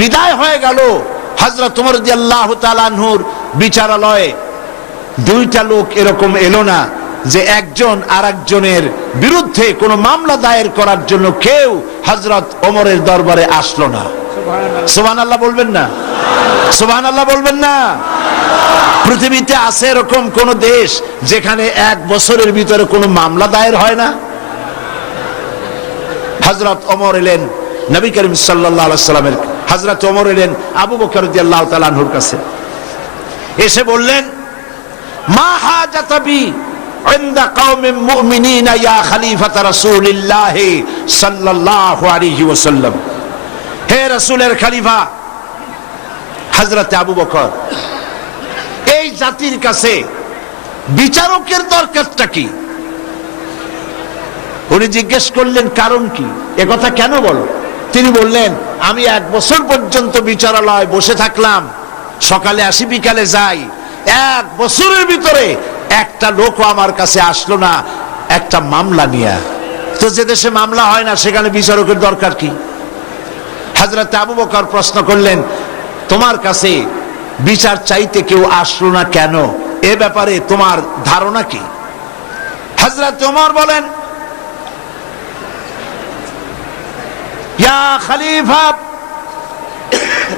বিদায় হয়ে গেল, হযরত ওমর রাদিয়াল্লাহু তাআলা আনহুর বিচারালয়ে 2টা লোক এরকম এলো না যে একজন আরেকজনের বিরুদ্ধে কোনো মামলা দায়ের করার জন্য কেউ হযরত ওমরের দরবারে আসলো না। সুবহানাল্লাহ বলবেন না? সুবহানাল্লাহ বলবেন না? পৃথিবীতে আছে এরকম কোন দেশ যেখানে 1 বছরের ভিতরে কোনো মামলা দায়ের হয় না? হযরত ওমর এলেন নবী করিম সাল্লাল্লাহু আলাইহি সাল্লামের, হযরত ওমর এলেন আবু বকর রাদিয়াল্লাহু তাআলা আনহুর কাছে, এসে বললেন মা হাজাতাবি ইনদা কওমিন মুমিনিনা ইয়া খলিফাতা রাসূলিল্লাহ সাল্লাল্লাহু আলাইহি ওয়াসাল্লাম। হে রাসূলের খলিফা হযরত আবু বকর, এই জাতির কাছে বিচারকের দরকারটা কি? উনি জিজ্ঞেস করলেন কারণ কি, একথা কেন বলো? তিনি বললেন আমি 1 বছর পর্যন্ত বিচারালয় বসে থাকলাম, সকালে আসি বিকালে যাই, 1 বছরের ভিতরে একটা লোকও আমার কাছে আসলো না একটা মামলা নিয়ে। তো যে দেশে মামলা হয় না সেখানে বিচারকের দরকার কি? হযরত আবু বকর প্রশ্ন করলেন তোমার কাছে বিচার চাইতে কেউ আসলো না কেন, এ ব্যাপারে তোমার ধারণা কি? হযরত ওমর বলেন ইয়া খলিফা,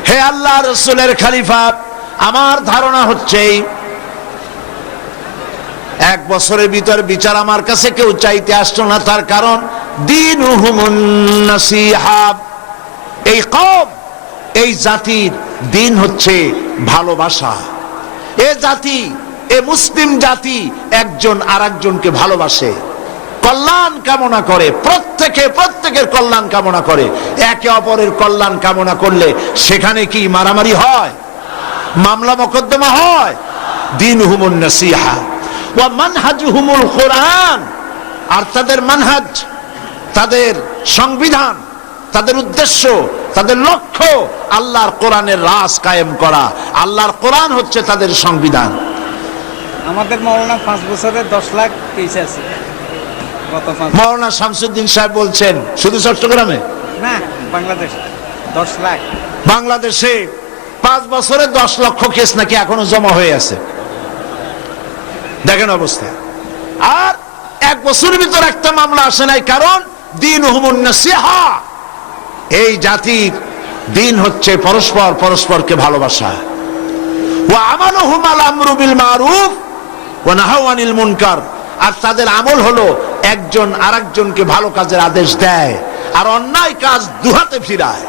হে আল্লাহর রাসূলের খলিফা, আমার ধারণা হচ্ছে 1 বছরের ভিতর বিচার আমার কাছে কেউ চাইতে আসলো না, তার কারণ দীনুহুমুন নাসিহা, এই কওম, এই জাতির দিন হচ্ছে ভালোবাসা। এ জাতি, এ মুসলিম জাতি একজন আরেকজনকে ভালোবাসে, কল্যাণ কামনা করে, প্রত্যেকের কল্যাণ কামনা করে। একে অপরের কল্যাণ কামনা করলে সেখানে কি মারামারি হয়, মামলা মোকদ্দমা হয়? দীনুহুমুন নাসিহা ওয়া মানহাজুহুমুল কোরআন, আর তাদের মানহাজ, তাদের সংবিধান, তাদের উদ্দেশ্য, তাদের লক্ষ্য আল্লাহর কোরআনের রাজ কায়েম করা। আল্লাহর কোরআন হচ্ছে তাদের সংবিধান। আমাদের মাওলানা 5 বছরে 10 লাখ কেস আছে। মাওলানা শামসুদ্দিন সাহেব বলছেন শুধু চট্টগ্রামে না, বাংলাদেশ 10 লাখ। বাংলাদেশে 5 বছরে 10 লক্ষ কেস নাকি এখনো জমা হয়ে আছে। দেখেন অবস্থা। আর 1 বছরের ভিতর একটা মামলা আসে নাই, কারণ দীনুহুমুন নাসিহা, এই জাতির দিন হচ্ছে পরস্পরকে ভালোবাসা। ওয়া আমালুহুম আল আমরু বিল মারুফ ওয়া নাহাউ আনিল মুনকার, আর তাদের আমল হলো একজন আরেকজনকে ভালো কাজের আদেশ দেয় আর অন্যায় কাজ দুহাতে ফিরায়।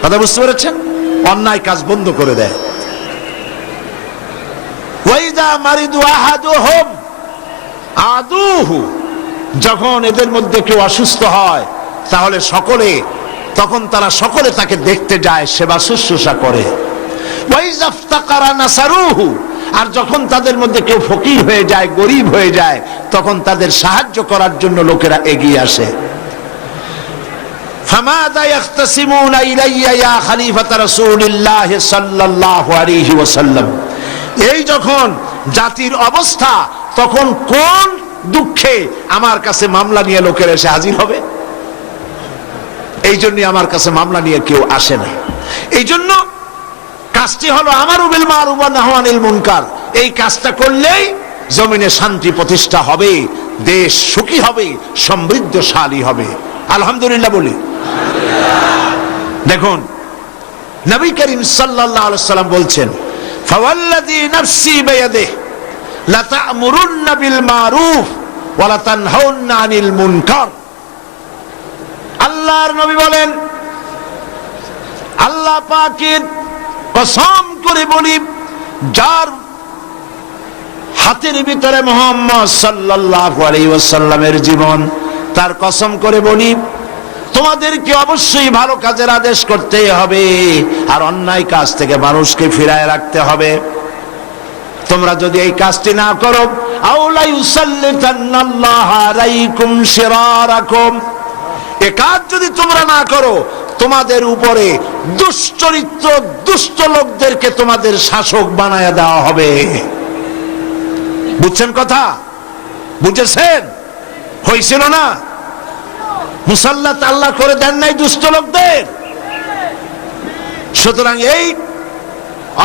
কথা বুঝতে পেরেছেন? অন্যায় কাজ বন্ধ করে দেয়। ওয়াইদা মারিদু আহাদুহুম আদুহু, যখন এদের মধ্যে কেউ অসুস্থ হয় তাহলে তখন তারা সকলে তাকে দেখতে যায়, সেবা শুশ্রূষা করে। ওয়াইজা ইফতাকারা নাসারুহু, আর যখন তাদের মধ্যে কেউ ফকির হয়ে যায়, গরিব হয়ে যায়, তখন তাদের সাহায্য করার জন্য লোকেরা এগিয়ে আসে। ফামাযা ইয়াখতাসিমুনা ইলাইয়া ইয়া খলিফাতা রাসূলিল্লাহ সাল্লাল্লাহু আলাইহি ওয়াসাল্লাম, এই যখন জাতির অবস্থা, তখন কোন দুঃখে আমার কাছে মামলা নিয়ে লোকেরা এসে হাজির হবে? এই জন্য আমার কাছে মামলা নিয়ে কেউ আসে না। এই জন্য কাজটি হলো আমারু বিল মারুফ ওয়া নাহু আনিল মুনকার। এই কাজটা করলেই জমিনে শান্তি প্রতিষ্ঠা হবে, দেশ সুখী হবে, সমৃদ্ধশালী হবে। আলহামদুলিল্লাহ বলি। দেখুন নবী করিম সাল্লাল্লাহু আলাইহি সাল্লাম বলছেন ফাওয়াল্লাযী নাফসি বিয়াদিহি লা তা'মুরুন্না বিল মারুফ ওয়া লা তানহাউন্না আনিল মুনকার। আল্লাহর নবী বলেন, আল্লাহ পাকের কসম করে বলি, যার হাতের ভিতরে মুহাম্মদ সাল্লাল্লাহু আলাইহি ওয়াসাল্লামের জীবন, তার কসম করে বলি তোমাদেরকে অবশ্যই ভালো কাজের আদেশ করতে হবে আর অন্যায় কাজ থেকে মানুষকে ফিরায় রাখতে হবে। তোমরা যদি এই কাজটি না করো, আউলা ইউসাল্লিতান্নাল্লাহু আলাইকুম শিরারাকুম, এই কাজ যদি তোমরা না করো তোমাদের উপরে দুশ্চরিত্র দুষ্ট লোকদেরকে তোমাদের শাসক বানায়া দেওয়া হবে। বুঝছেন কথা? বুঝেছেন? হয়েছিল না? মুসাল্লাত আল্লাহ করে দেন নাই দুষ্ট লোকদের। সুতরাং এই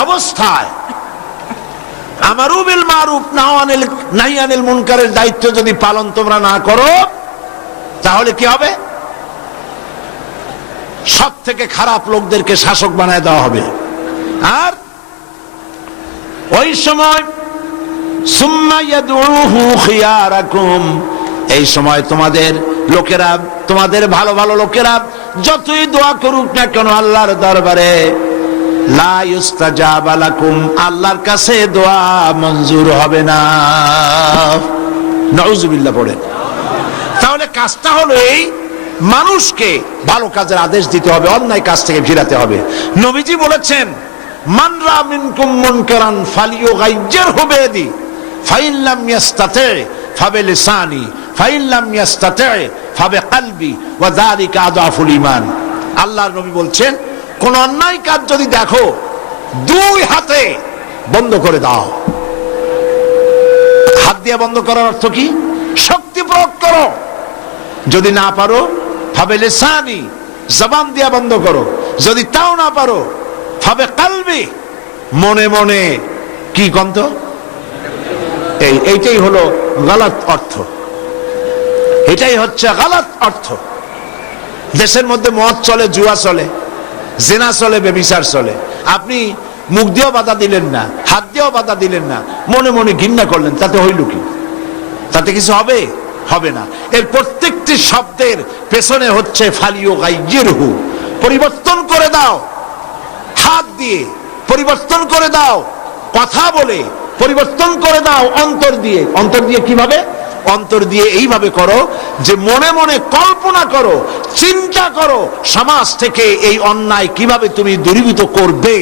অবস্থায় আমারু বিল মারুফ নাহি আনিল মুনকারের দায়িত্ব যদি পালন তোমরা না করো, তাহলে কি হবে? সব থেকে খারাপ লোকদেরকে শাসক বানায় দেওয়া হবে। আর ওই সময় সুম্মা ইয়াদউহু খিয়ারাকুম, এই সময় তোমাদের লোকেরা, তোমাদের ভালো ভালো লোকেরা যতই দোয়া করুক না কেন আল্লাহর দরবারে, লা ইউস্তাজাবা লাকুম, আল্লাহর কাছে দোয়া মঞ্জুর হবে না। নাউযুবিল্লাহ পড়েন। তাহলে কাজটা হলো এই, মানুষকে ভালো কাজের আদেশ দিতে হবে, অন্যায় কাজ থেকে ফিরাতে হবে। নবীজি বলেছেন, মান রা মিনকুম মুনকারান ফালিয়ুগাইয়িরহু বিয়াদি ফাইন লাম ইয়াস্তাতি ফাবিলিসানি ফাইন লাম ইয়াস্তাতি ফাবিকলবি ওয়া যালিকা আযাফুল ঈমান। আল্লাহর নবী বলছেন, কোন অন্যায় কাজ যদি দেখো, দুই হাতে বন্ধ করে দাও। হাত দিয়ে বন্ধ করার অর্থ কি? শক্তি প্রয়োগ করো। যদি না পারো ফাবিলিসানি, জবান দিয়ে বন্ধ করো। যদি তাও না পারো ফাবিকলবি, মনে মনে কি কন্ত, এইটাই হলো গলত অর্থ, এটাই হচ্ছে গলত অর্থ। দেশের মধ্যে মদ চলে, জুয়া চলে, জিনা চলে, ব্যভিচার চলে। আপনি মুখ দিয়েও বাধা দিলেন না, হাত দিয়েও বাধা দিলেন না, মনে মনে ঘৃণা করলেন, তাতে হইল কি? তাতে কিছু হবে? হবে না। এর প্রত্যেকটি শব্দের পেছনে হচ্ছে ফালিয়ুগাইয়িরহু, পরিবর্তন করে দাও। হাত দিয়ে পরিবর্তন করে দাও, কথা বলে পরিবর্তন করে দাও, অন্তর দিয়ে। অন্তর দিয়ে কিভাবে? অন্তর দিয়ে এইভাবে করো যে মনে মনে কল্পনা করো, চিন্তা করো, সমাজ থেকে এই অন্যায় কিভাবে তুমি দূরীভূত করবে।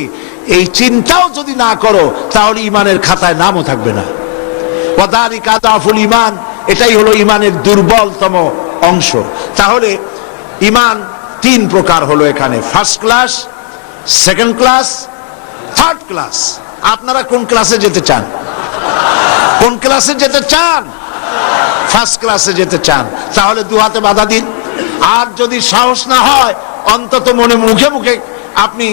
এই চিন্তাও যদি না করো, তাহলে ইমানের খাতায় নামও থাকবে না। ওয়া যালিকা আযাফুল ঈমান, এটাই হলো ইমানের দুর্বলতম অংশ। তাহলে ইমান তিন প্রকার হলো এখানে, first class, second class, third class. আপনারা কোন ক্লাসে যেতে চান? কোন ক্লাসে যেতে চান? ফার্স্ট ক্লাসে যেতে চান, তাহলে দু হাতে বাধা দিন। আর যদি সাহস না হয়, অন্তত মনে মুখে মুখে আপনি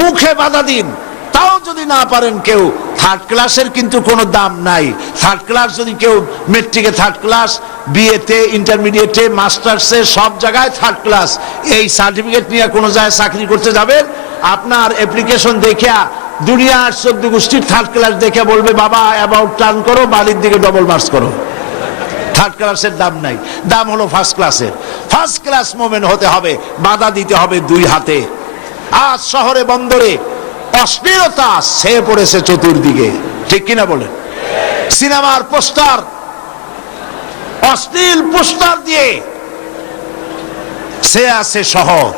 মুখে বাধা দিন। তাও যদি না পারেন কেউ, থার্ড ক্লাসের কিন্তু কোনো দাম নাই। থার্ড ক্লাস যদি কেউ, মেট্রিকে থার্ড ক্লাস, বিএতে, ইন্টারমিডিয়েটে, মাস্টার্সে, সব জায়গায় থার্ড ক্লাস। এই সার্টিফিকেট নিয়ে কোনো জায়গায় চাকরি করতে যাবেন, আপনার অ্যাপ্লিকেশন দেখিয়া দুনিয়ার 14 গোষ্ঠীর থার্ড ক্লাস দেখে বলবে, বাবা অ্যাবাউট টার্ন করো, বাড়ির দিকে ডবল মার্কস করো। থার্ড ক্লাসের দাম নাই, দাম হলো ফার্স্ট ক্লাসের। ফার্স্ট ক্লাস মোমেন্ট হতে হবে, বাধা দিতে হবে দুই হাতে। আজ শহরে বন্দরে অশ্লীলতা ছেয়ে পড়েছে চতুর্দিকে, ঠিক কিনা বলেন? সিনেমার পোস্টার, অশ্লীল পোস্টার দিয়ে সে আছে শহর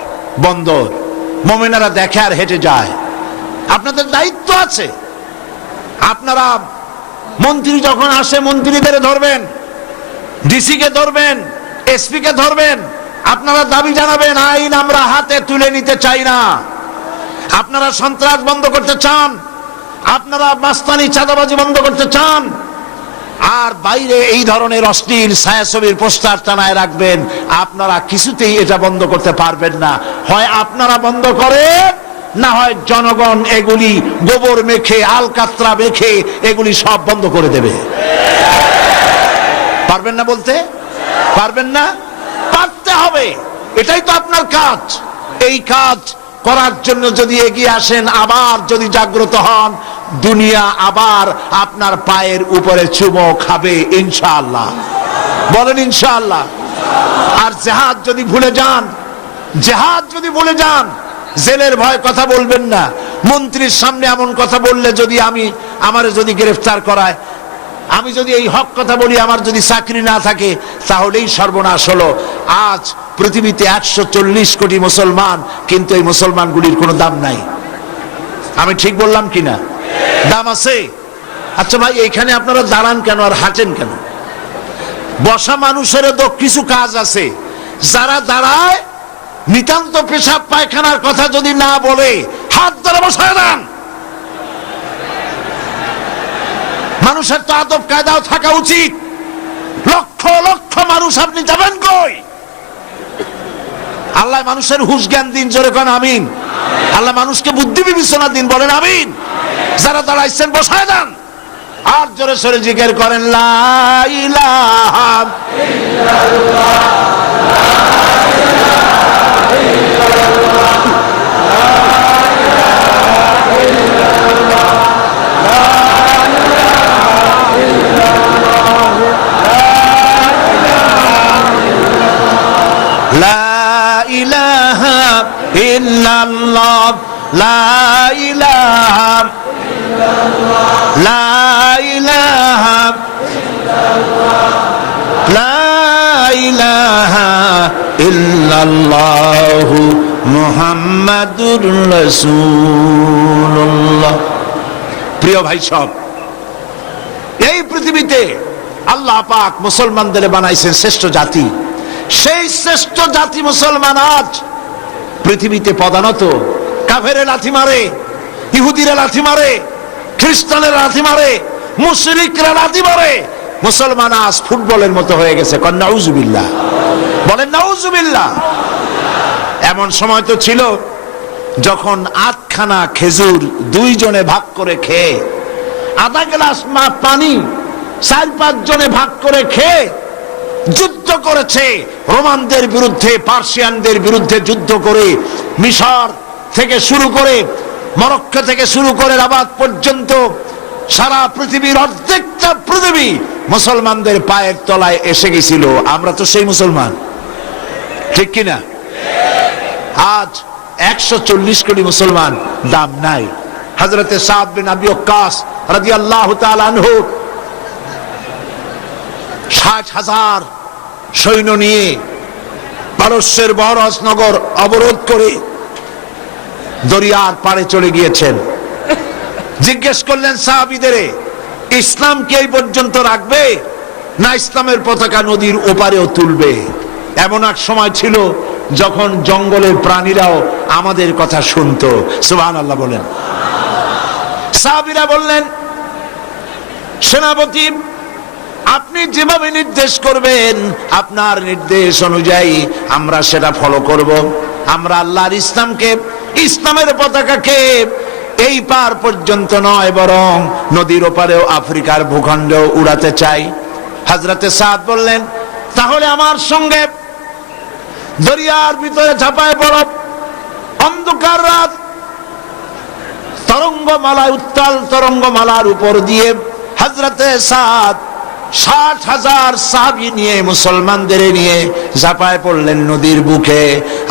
বন্দর, মোমেনারা দেখে আর হেঁটে যায়। আপনাদের দায়িত্ব আছে। আপনারা মন্ত্রী যখন আসে, মন্ত্রীদের ধরবেন, ডিসি কে ধরবেন, এসপি কে ধরবেন, আপনারা দাবি জানাবেন, আইন আমরা হাতে তুলে নিতে চাই না। আপনারা সন্ত্রাস বন্ধ করতে চান, আপনারা মাস্তানি চাঁদাবাজি বন্ধ করতে চান, আর বাইরে এই ধরনের অশ্লীল ছায়াছবির পোস্টার টানায় রাখবেন। আপনারা কিছুতেই এটা বন্ধ করতে পারবেন না। হয় আপনারা বন্ধ করেন, না হয় জনগণ এগুলি গোবর মেখে, আলকাতরা মেখে এগুলি সব বন্ধ করে দেবে। পারবেন না বলতে? পারবেন না? পারতে হবে। এটাই তো আপনার কাজ। এই কাজ করার জন্য যদি এগিয়ে আসেন, আবার যদি জাগ্রত হন, দুনিয়া আবার আপনার পায়ের উপরে চুমো খাবে ইনশাআল্লাহ। বলেন ইনশাআল্লাহ। আর জিহাদ যদি ভুলে যান, জিহাদ যদি ভুলে যান, জেলের ভয় কথা বলবেন না। মন্ত্রীর সামনে এমন কথা বললে যদি আমারে যদি গ্রেফতার করায়, আমি যদি এই হক কথা বলি, আমার যদি চাকরি না থাকে, তাহলেই সর্বনাশ হলো। আজ পৃথিবীতে 140 কোটি মুসলমান, কিন্তু এই মুসলমানগুলির কোনো দাম নাই। আমি ঠিক বললাম কিনা? দাম আছে? আচ্ছা ভাই, এইখানে আপনারা দাঁড়ান কেন আর হাঁটেন কেন? বসা মানুষেরও তো কিছু কাজ আছে। যারা দাঁড়ায় নিতান্ত পেশাব পায়খানার কথা যদি না বলে হাত ধরে বসায় দেন। মানুষের তো আদব কায়দাও থাকা উচিত। লক্ষ লক্ষ মানুষ, আপনি যাবেন কই? আল্লাহ মানুষের হুঁশ জ্ঞান দিন, জোরে কোন আমিন। আল্লাহ মানুষকে বুদ্ধি বিবেচনা দিন, বলেন আমিন। যারা দাঁড়াইছেন বসায় দেন, আর জোরে সরে জিকির করেন লা ইলাহা ইল্লাল্লাহ। ইল্লাল্লাহ, লা ইলাহা ইল্লাল্লাহ, লা ইলাহা ইল্লাল্লাহ, লা ইলাহা ইল্লাল্লাহ মুহাম্মাদুর রাসূলুল্লাহ। প্রিয় ভাই সব, এই পৃথিবীতে আল্লাহ পাক মুসলমানদের বানাইছেন শ্রেষ্ঠ জাতি। সেই শ্রেষ্ঠ জাতি মুসলমান আজ পৃথিবীতে পদানত। কাফেরে লাথি মারে, ইহুদিরা লাথি মারে, খ্রিস্টানেরা লাথি মারে, মুশরিকরা লাথি মারে। মুসলমান আজ ফুটবলের মতো হয়ে গেছে। কন নাউজুবিল্লাহ, বলেন নাউজুবিল্লাহ। এমন সময় তো ছিল যখন 8খানা খেজুর 2 জনে ভাগ করে খেয়ে, আধা গ্লাস পানি 4-5 জনে ভাগ করে খেয়ে যুদ্ধ করেছে রোমানদের বিরুদ্ধে, পার্সিয়ানদের বিরুদ্ধে যুদ্ধ করে মিশর থেকে শুরু করে, মরক্কো থেকে শুরু করে রাবাত পর্যন্ত সারা পৃথিবীর অর্ধেকটা পৃথিবী মুসলমানদের পায়ের তলায় এসে গেছিল। আমরা তো সেই মুসলমান, ঠিক কিনা? আজ 140 কোটি মুসলমান, দাম নাই। হযরতে সাদ বিন আবি ওয়াক্কাস রাদিয়াল্লাহু তাআলা আনহু 60,000 সৈন্য নিয়ে পারস্যের বহরজ নগর অবরোধ করে দরিয়ার পাড়ে চলে গিয়েছেন। জিজ্ঞেস করলেন সাহাবীদের, ইসলাম কি এই পর্যন্ত রাখবে, না ইসলামের পতাকা নদীর ওপারেও তুলবে? এমন এক সময় ছিল যখন জঙ্গলের প্রাণীরাও আমাদের কথা শুনতো। সুবহানাল্লাহ বলেন। সাহাবীরা বললেন, সেনাপতি আপনি যেভাবে নির্দেশ করবেন, আপনার নির্দেশ অনুযায়ী আমরা সেটা ফলো করব। আমরা আল্লাহর ইসলামকে, ইসলামের পতাকাকে এই পার পর্যন্ত নয়, বরং নদীর ওপারেও আফ্রিকার ভূখণ্ডেও উড়াতে চাই। হযরতে সাদ বললেন, তাহলে আমার সঙ্গে দরিয়ার ভিতরে ঝাঁপায় পড়ো। অন্ধকার রাত, তরঙ্গমালা, উত্তাল তরঙ্গমালার উপর দিয়ে হযরতে সাদ 60,000 সাহাবী নিয়ে, মুসলমানদের নিয়ে ঝাঁপায় পড়লেন নদীর বুকে।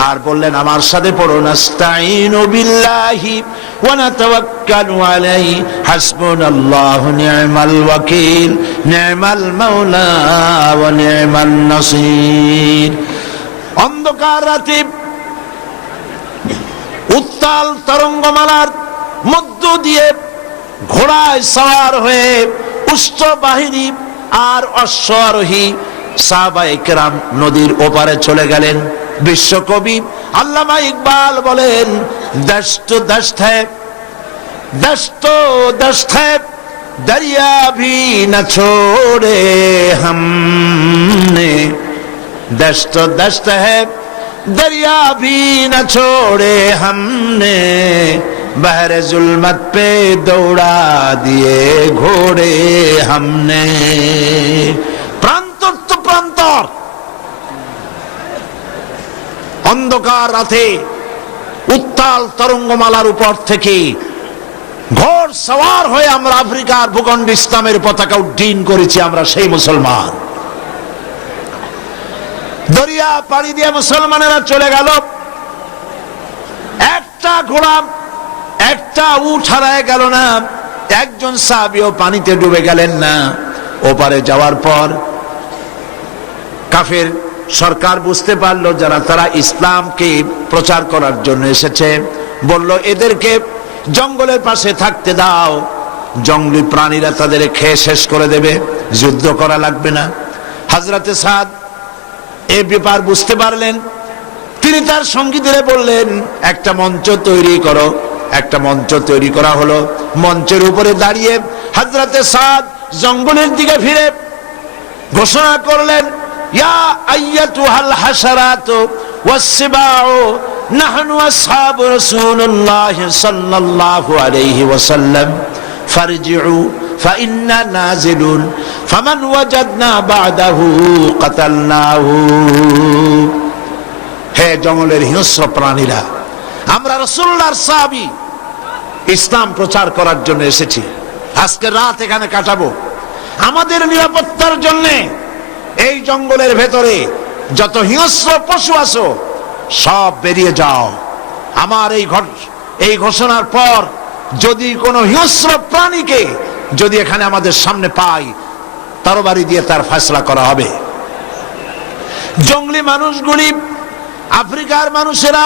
আর বললেন, আমার সাথে পড়ো, নাস্তাইনু বিল্লাহি ওয়া নাতাওয়াক্কালু আলাইহি হাসবুনাল্লাহু নি'মাল ওয়াকিল নি'মাল মাওলা ওয়া নি'মান নাসির। অন্ধকার রাতে উত্তাল তরঙ্গমালার মধ্য দিয়ে ঘোড়ায় সওয়ার হয়ে উষ্ট্র বাহিনী আর অশ্বারোহী সাহাবায়ে কেরাম নদীর ওপারে চলে গেলেন। বিশ্বকবি আল্লামা ইকবাল বলেন, দশত দশত হ্যায়, দশত দশত হ্যায়, দরিয়া ভি না ছোড়ে हमने, दश्त दश्त है दरिया भी न छोड़े हमने, बहरे जुल्मत पे दौड़ा दिए घोड़े हमने। প্রান্তর তো প্রান্তর, অন্ধকার রাতে উত্তাল তরঙ্গমালার উপর থেকে ঘোড় সওয়ার হয়ে আমরা আফ্রিকার ভূখণ্ড ইসলামের পতাকা উড্ডীন করেছি। আমরা সেই মুসলমান। দরিয়া পাড়ি দিয়ে মুসলমানেরা চলে গেল। একটা ঘোড়া, একটা উট হারায় গেল না। একজন সাহাবীও পানিতে ডুবে গেলেন না। ওপারে যাওয়ার পর কাফের সরকার বুঝতে পারলো যারা তারা ইসলামকে প্রচার করার জন্য এসেছে, বলল এদেরকে জঙ্গলের পাশে থাকতে দাও, জঙ্গলি প্রাণীরা তাদের খেয়ে শেষ করে দেবে, যুদ্ধ করা লাগবে না। হযরতে সাদ এই ব্যাপার বুঝতে পারলেন, তিনি তার সঙ্গীদের বললেন, একটা মঞ্চ তৈরি করো। একটা মঞ্চ তৈরি করা হলো। মঞ্চের উপরে দাঁড়িয়ে হযরতে সাদ জঙ্গলের দিকে ফিরে ঘোষণা করলেন, ইয়া আইয়াতুহাল হাশারাতু ওয়াসসিবাউ নাহনু আসহাবু রাসূলুল্লাহ সাল্লাল্লাহু আলাইহি ওয়াসাল্লাম ফারজিউ ফাইন্না নাজিলুন ফামান ওয়াজাদনা বা'দাহু কাতালনাহু। হে জঙ্গলের হিংস্র প্রাণীরা, আমরা রাসূলুল্লাহর সাহাবী, ইসলাম প্রচার করার জন্য এসেছি। আজকে রাত এখানে কাটাবো। আমাদের নিরাপত্তার জন্য এই জঙ্গলের ভেতরে যত হিংস্র পশু আছো সব বেরিয়ে যাও। আমার এই ঘোষণার পর যদি কোনো হিংস্র প্রাণীকে যদি এখানে আমাদের সামনে পাই, তরবারি দিয়ে তার ফয়সালা করা হবে। জঙ্গলি মানুষগুলি, আফ্রিকার মানুষেরা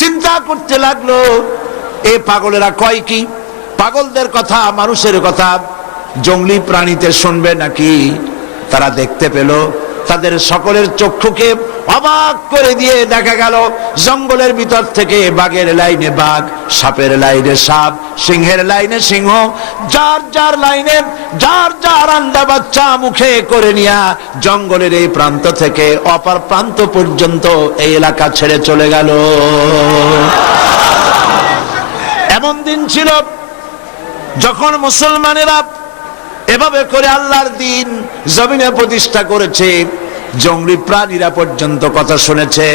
চিন্তা করতে লাগলো, এ পাগলেরা কয় কি? পাগলদের কথা, মানুষের কথা জঙ্গলি প্রাণীতে শুনবে নাকি? তারা দেখতে পেল, তাদের সকলের চক্ষুকে অবাক করে দিয়ে দেখা গেল জঙ্গলের ভিতর থেকে বাঘের লাইনে বাঘ, সাপের লাইনে সাপ, সিংহের লাইনে সিংহ, যার যার লাইনে যার যার আন্ডা বাচ্চা মুখে করে নিয়া জঙ্গলের এই প্রান্ত থেকে অপর প্রান্ত পর্যন্ত এই এলাকা ছেড়ে চলে গেল। এমন দিন ছিল যখন মুসলমানেরা এভাবে করে আল্লাহর দিন জমিনে প্রতিষ্ঠা করেছে, জঙ্গলি প্রাণীরা পর্যন্ত কথা শুনেছে।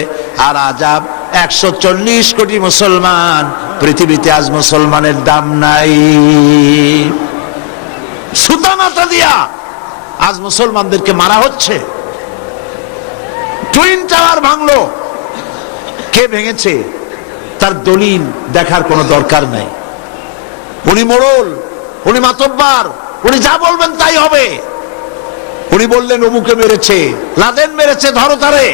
আর আজাব, 140 কোটি মুসলমান পৃথিবীতে, আজ মুসলমানের দাম নাই। সুতা মাথা দিয়া আজ মুসলমানদেরকে মারা হচ্ছে। টুইন টাওয়ার ভাঙলো, কে ভেঙেছে তার দলিল দেখার কোনো দরকার নাই। উনি মোড়ল, উনি মাতব্বার, উনি যা বলবেন তাই হবে। উনি বললেন অমুকে মেরেছে, লাদেন মেরেছে, ধরো তারে।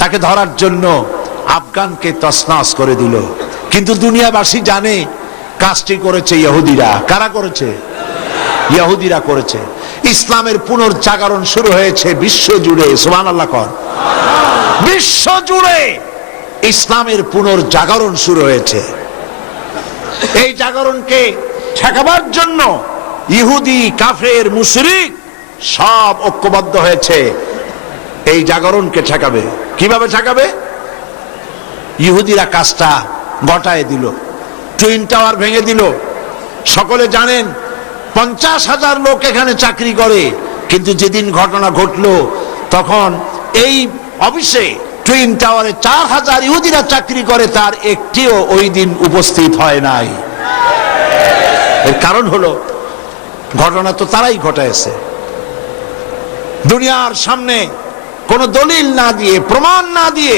তাকে ধরার জন্য আফগানকে তছনছ করে দিল। কিন্তু দুনিয়াবাসী জানে কাজটি করেছে ইহুদিরা। কারা করেছে? ইহুদিরা করেছে। ইসলামের পুনর্জাগরণ শুরু হয়েছে বিশ্ব জুড়ে। সুবহানাল্লাহ কর। বিশ্ব জুড়ে ইসলামের পুনর্জাগরণ শুরু হয়েছে। এই জাগরণকে ঠেকাবার জন্য ইহুদি, কাফের, মুশরিক সব ঐক্যবদ্ধ হয়েছে। এই জাগরণকে ঠেকাবে। কিভাবে ঠেকাবে? ইহুদিরা কাজটা ঘটায় দিল, টুইন টাওয়ার ভেঙে দিল। সকলে জানেন 50,000 লোক এখানে চাকরি করে। কিন্তু যেদিন ঘটনা ঘটলো তখন এই অফিসে টুইন টাওয়ারে 4,000 ইহুদিরা চাকরি করে, তার একটিও ওই দিন উপস্থিত হয় নাই। এর কারণ হলো ঘটনা তো তারাই ঘটাইছে। দুনিয়ার সামনে কোন দলিল না দিয়ে, প্রমাণ না দিয়ে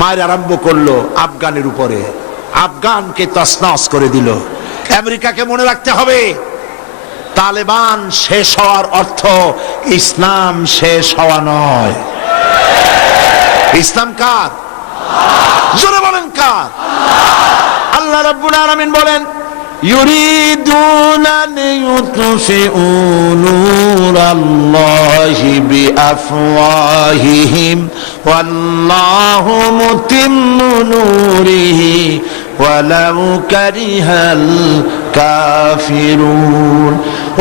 মায়ের আরম্ভ করলো আফগানের উপরে। আফগানকে তছনছ করে দিল। আমেরিকাকে মনে রাখতে হবে, তালেবান শেষ হওয়ার অর্থ ইসলাম শেষ হওয়া নয়। ইসলাম কার? জোরে বলেন কার? আল্লাহ রাব্বুল আলামিন বলেন, ইউরিদুনা লিইউতফিউ নূরাল্লাহি বিআফওয়াহিহিম ওয়াল্লাহু মুতিম্মু নূরিহি ওয়ালাউ কারিহাল কাফিরুন।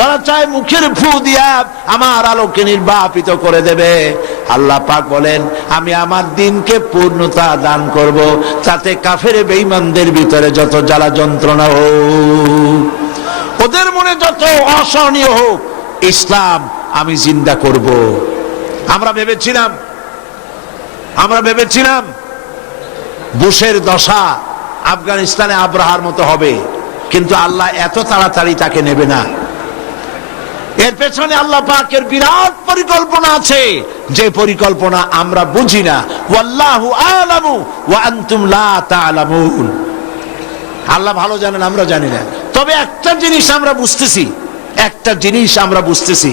ওরা চায় মুখের ফু দিয়া আমার আলোকে নির্বাপিত করে দেবে। আল্লাহ পাক বলেন, আমি আমার দিনকে পূর্ণতা দান করব, তাতে কাফের বেঈমানদের ভিতরে যত জ্বালা যন্ত্রণা হোক, ওদের মনে যত অসহনীয় হোক, ইসলাম আমি জিন্দা করব। আমরা ভেবেছিলাম বুশের দশা আফগানিস্তানে আব্রাহার মতো হবে, কিন্তু আল্লাহ এত তাড়াতাড়ি তাকে নেবে না। এর পেছনে আল্লাহ পাকের বিরাট পরিকল্পনা আছে, যে পরিকল্পনা আমরা বুঝি না। ওয়াল্লাহু আ'লামু ওয়া আনতুম লা তা'লামুন। আল্লাহ ভালো জানেন, আমরা জানি না। তবে একটা জিনিস আমরা বুঝতেছি,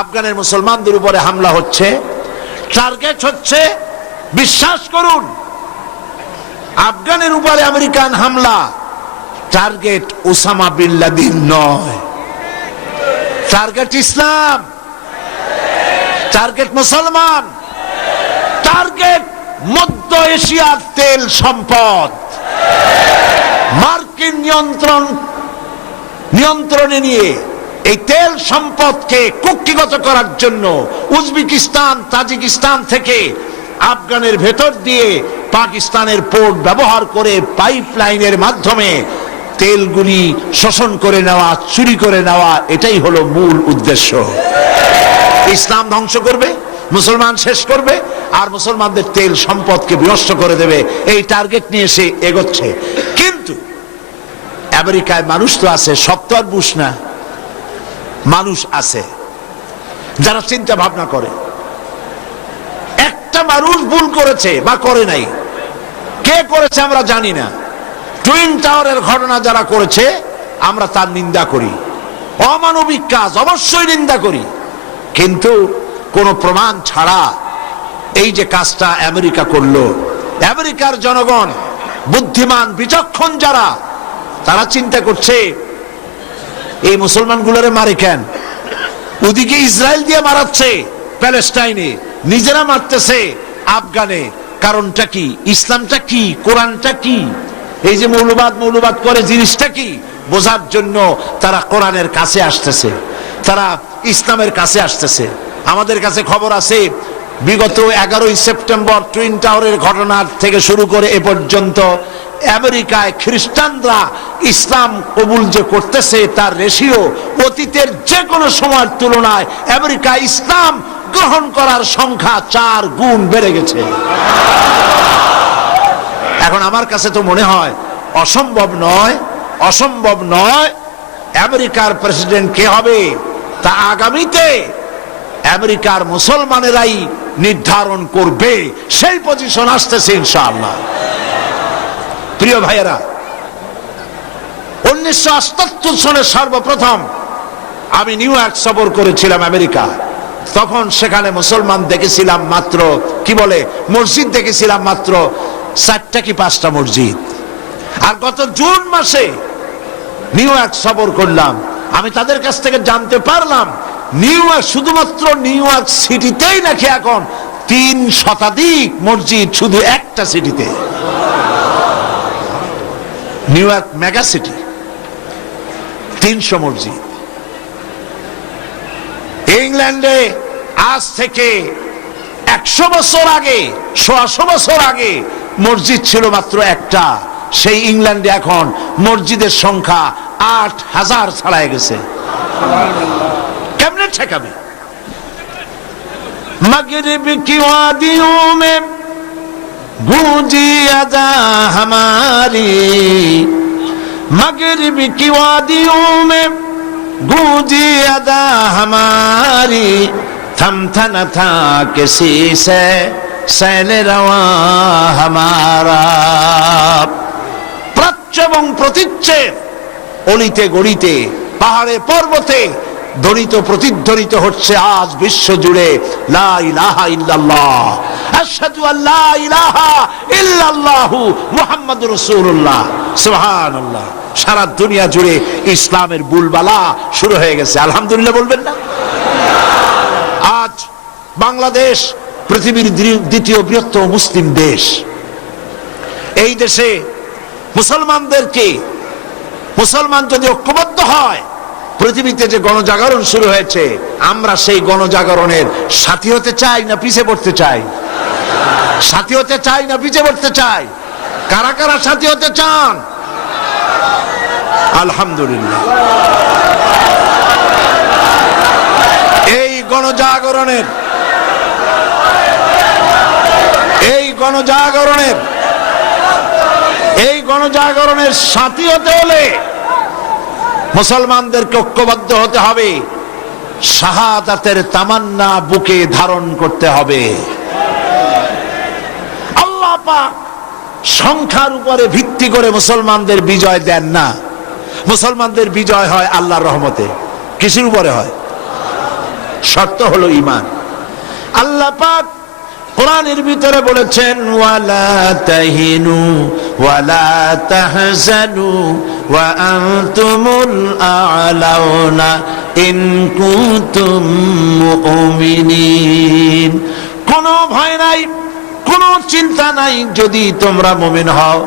আফগানের মুসলমানদের উপরে হামলা হচ্ছে, টার্গেট হচ্ছে, বিশ্বাস করুন, আফগানের উপরে আমেরিকান হামলা, টার্গেট ওসামা বিন লাদেন নয়, টার্গেট ইসলাম, টার্গেট মুসলমান, টার্গেট মধ্য এশিয়ার তেল সম্পদ মার্কিন নিয়ন্ত্রণে নিয়ে এই তেল সম্পদকে কুক্ষিগত করার জন্য উজবেকিস্তান তাজিকিস্তান থেকে আফগানের ভেতর দিয়ে পাকিস্তানের পোর্ট ব্যবহার করে পাইপলাইনের মাধ্যমে তেলগুলি শোষণ করে নেওয়া, চুরি করে নেওয়া, এটাই হলো মূল উদ্দেশ্য। ইসলাম ধ্বংস করবে, মুসলমান শেষ করবে, আর মুসলমানদের তেল সম্পদকে বিনষ্ট করে দেবে, এই টার্গেট নিয়ে সে এগোচ্ছে। কিন্তু আমেরিকায় মানুষ তো আছে, সব তো আর বুশ না, মানুষ আছে যারা চিন্তা ভাবনা করে। একটা মানুষ ভুল করেছে বা করে নাই, কে করেছে আমরা জানি না। টুইন টাওয়ারের ঘটনা যারা করেছে আমরা তার নিন্দা করি, অমানবিক কাজ অবশ্যই নিন্দা করি, কিন্তু কোন প্রমাণ ছাড়া এই যে কাজটা আমেরিকা করলো, আমেরিকার জনগণ বুদ্ধিমান বিচক্ষণ যারা, তারা চিন্তা করছে এই মুসলমানগুলোরে মারে কেন? ওদিকে ইসরায়েল দিয়ে মারাচ্ছে প্যালেস্টাইনে, নিজেরা মারতেছে আফগানে, কারণটা কি? ইসলামটা কি? কোরআনটা কি? এই যে মৌলবাদ করে জিনিসটা কি বোঝার জন্য তারা কোরআনের কাছে আসতেছে, তারা ইসলামের কাছে আসতেছে। আমাদের কাছে খবর আছে বিগত 11ই সেপ্টেম্বর টুইন টাওয়ারের ঘটনার থেকে শুরু করে এ পর্যন্ত আমেরিকায় খ্রিস্টানরা ইসলাম কবুল যে করতেছে তার রেশিও অতীতের যে কোনো সময়ের তুলনায় আমেরিকা ইসলাম গ্রহণ করার সংখ্যা 4 গুণ বেড়ে গেছে। এখন আমার কাছে তো মনে হয় অসম্ভব নয় আমেরিকার প্রেসিডেন্ট কে হবে তা আগামীতে আমেরিকার মুসলমানেরাই নির্ধারণ করবে, সেই পজিশন আসতেছে ইনশাআল্লাহ। প্রিয় ভাইয়েরা, 1978 সনে সর্বপ্রথম আমি নিউ ইয়র্ক সফর করেছিলাম আমেরিকা। তখন সেখানে মুসলমান দেখেছিলাম মাত্র, মসজিদ দেখেছিলাম মাত্র 4টা কি 5টা মসজিদ। আর গত জুন মাসে নিউ ইয়র্ক সফর করলাম, আমি তাদের কাছ থেকে জানতে পারলাম নিউ ইয়র্ক, শুধুমাত্র নিউ ইয়র্ক সিটিতেই নাকি এখন 3 শতাধিক মসজিদ, শুধু একটা সিটিতে, নিউ ইয়র্ক মেগা সিটি, 300 মসজিদ। ইংল্যান্ডে আজ থেকে 100 বছর আগে, 100 বছর আগে মসজিদ ছিল মাত্র একটা। সেই ইংল্যান্ডে এখন মসজিদের সংখ্যা 8000 ছাড়াই গেছে। কেমনে ঠেকাবে? मगरिब की वादियों में गूंजी अदा हमारी, मगरिब की वादियों में गूंजी अदा हमारी, थमथा न था किसी से सैल रवा हमारा। প্রাচ্য এবং প্রতীচ্যের অলিতে গলিতে, পাহাড়ে পর্বতে ধ্বনিত প্রতিধ্বনিত হচ্ছে আজ বিশ্ব জুড়ে লা ইলাহা ইল্লাল্লাহ, আশহাদু আল্লা ইলাহা ইল্লাল্লাহু মুহাম্মাদুর রাসূলুল্লাহ, সুবহানাল্লাহ। সারা দুনিয়া জুড়ে ইসলামের বুলবালা শুরু হয়ে গেছে, আলহামদুলিল্লাহ বলবেন না? আজ বাংলাদেশ পৃথিবীর দ্বিতীয় বৃহত্তম মুসলিম দেশ। এই দেশে মুসলমান যদি ঐক্যবদ্ধ হয়, পৃথিবীতে যে গণজাগরণ শুরু হয়েছে, আমরা সেই গণজাগরণের সাথী হতে চাই না পিছে পড়তে চাই? সাথী হতে চাই না পিছে পড়তে চাই? কারা কারা সাথী হতে চান? আলহামদুলিল্লাহ। এই গণজাগরণের সাথী হতে হলে মুসলমানদেরকে ঐক্যবদ্ধ হতে হবে, শাহাদাতের তামান্না বুকে ধারণ করতে হবে। আল্লাহ পাক সংখ্যার উপরে ভিত্তি করে মুসলমানদের বিজয় দেন না। মুসলমানদের বিজয় হয় আল্লাহর রহমতে। কিসের উপরে হয়? শর্ত হলো ঈমান। আল্লাহ পাক কোরআনের ভিতরে বলেছেন, ওয়ালা তাহিনু ওয়ালা তাহজানু ওয়া আনতুমুল আ'লাউনা ইন কুনতুম মুমিনিন। কোনো ভয় নাই, কোনো চিন্তা নাই, যদি তোমরা মুমিন হও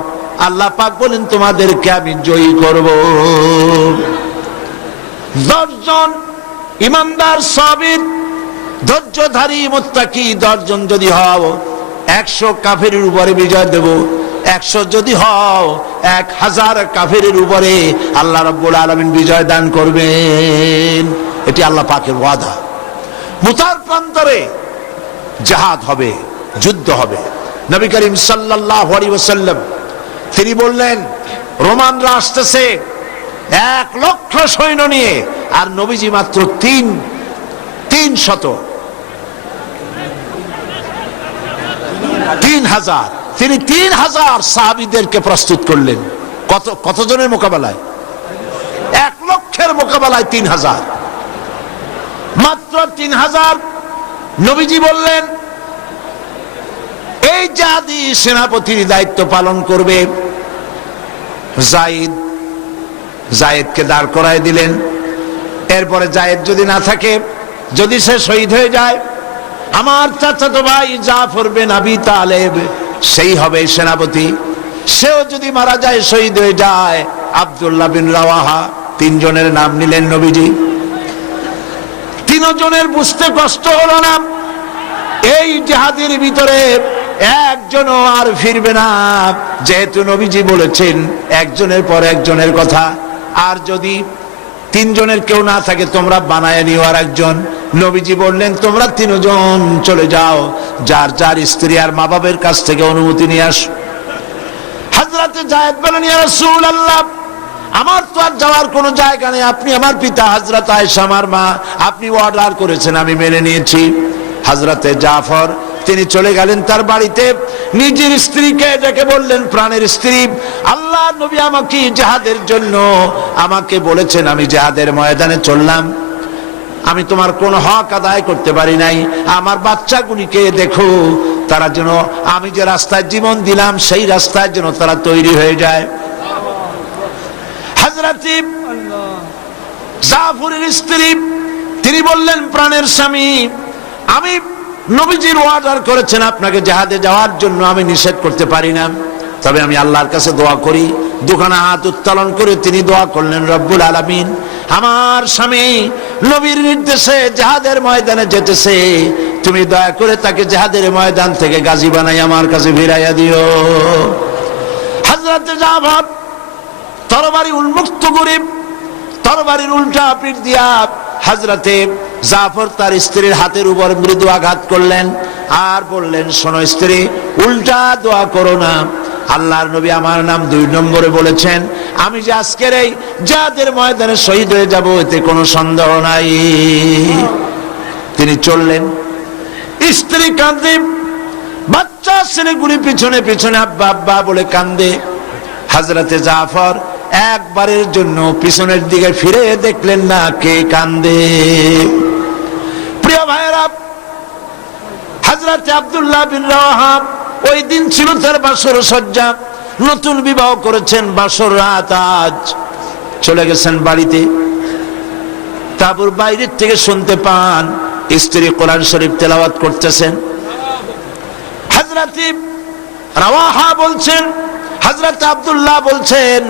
আল্লাহ পাক বলেন তোমাদেরকে আমি জয়ী করব। 10 জন ইমানদার সাবির ধৈর্যধারী মুত্তাকি 10 জন যদি হও 100 কাফেরের উপরে বিজয় দেব। 100 যদি হও 1000 কাফেরের উপরে আল্লাহ রাব্বুল আলামিন বিজয় দান করবেন। এটি আল্লাহ পাকের ওয়াদা। মুতার প্রান্তরে জিহাদ হবে, যুদ্ধ হবে। নবী করিম সাল্লাল্লাহু আলাইহি ওয়াসাল্লাম তিনি বললেন রোমানরা আসতেছে 1 লক্ষ সৈন্য নিয়ে, আর নবীজি মাত্র 300 3000। তিনি 3000 সাহাবীদেরকে প্রস্তুত করলেন। কতজনের মোকাবেলায়? 1 লক্ষের মোকাবেলায় 3000। মাত্র 3000। নবীজি বললেন এই জাদি সেনাপতির দায়িত্ব পালন করবে জায়েদকে দাঁড় করায় দিলেন। এরপরে জায়েদ যদি না থাকে, যদি সে শহীদ হয়ে যায়, আমার চাচাতো ভাই জাফর বিন আবি তালেব সেই হবে সেনাপতি। সেও যদি মারা যায়, শহীদ হয়ে যায়, আব্দুল্লাহ বিন রাওয়াহা। 3 জনের নাম নিলেন নবীজি। 3 জনের বুঝতে কষ্ট হলো না, এই জিহাদের ভিতরে একজনও আর ফিরবে না, যেহেতু নবীজি বলেছেন একজনের পর একজনের কথা। আর যদি 3 জনের কেউ না থাকে, তোমরা বানায় নিও আর একজন। নবীজি বললেন তোমরা 3 জন চলে যাও, যার যার স্ত্রী আর মা বাবার কাছ থেকে অনুমতি নিয়ে আসো। হযরতে জায়েদ বলেন ইয়া রাসূলুল্লাহ, আমার তো আর যাওয়ার কোনো জায়গা নেই, আপনি আমার পিতা, হযরত আয়েশা আমার মা, আপনি অর্ডার করেছেন, আমি মেনে নিয়েছি। হযরতে জাফর তিনি চলে গেলেন তার বাড়িতে, নিজের স্ত্রীকে ডেকে বললেন প্রাণের স্ত্রী, আল্লাহ নবী আমাকে জিহাদের জন্য আমাকে বলেছেন, আমি জিহাদের ময়দানে চললাম, আমি তোমার কোন হক আদায় করতে পারি নাই। আমার বাচ্চাগুলিকে দেখো, তারা যেন আমি যে রাস্তায় জীবন দিলাম সেই রাস্তায় যেন তারা তৈরি হয়ে যায়। হযরত জাফরের স্ত্রী তিনি বললেন প্রাণের স্বামী, আমি নবীজির অর্ডার করেছেন আপনাকে জিহাদে যাওয়ার জন্য, আমি নিষেধ করতে পারি না, তবে আমি আল্লাহর কাছে দোয়া করি। দুখানা হাত উত্তোলন করে তিনি দোয়া করলেন, রব্বুল আলামিন আমার স্বামী নবীর নির্দেশে জিহাদের ময়দানে যেতেছে, তুমি দয়া করে তাকে জিহাদের ময়দান থেকে গাজী বানাই আমার কাছে ফিরাইয়া দিও। হযরত জাফর তরবারি উন্মুক্ত করে তরবারির উল্টা পিঠ দিয়া হযরতে জাফর তার স্ত্রীর হাতের উপর মৃদু আঘাত করলেন আর বললেন, শোনো স্ত্রী, উল্টা দোয়া করো না, আল্লাহর নবী আমার নাম 2 নম্বরে বলেছেন, আমি যে আজকের এই জিহাদের ময়দানে শহীদ হয়ে যাব এতে কোনো সন্দেহ নাই। তিনি চললেন, স্ত্রী কাঁদে, বাচ্চা ছেলেগুলি পিছনে পিছনে আব্বা আব্বা বলে কান্দে। হযরতে জাফর একবারের জন্য পিছনের দিকে ফিরে দেখলেন না কে কান্দে। প্রিয় ভাইরা, হযরতে আব্দুল্লাহ বিন রাওয়াহা ওই দিন ছিল তার বাসর সজ্জা, নতুন বিবাহ করেছেন, বাসর রাত আজ, চলে গেছেন বাড়িতে। তারপর বাইরের থেকে শুনতে পান স্ত্রী কোরআন শরীফ তেলাওয়াত করতেছেন। হযরতে রাওয়াহা বলছেন, হযরত আব্দুল্লাহ বলছেন,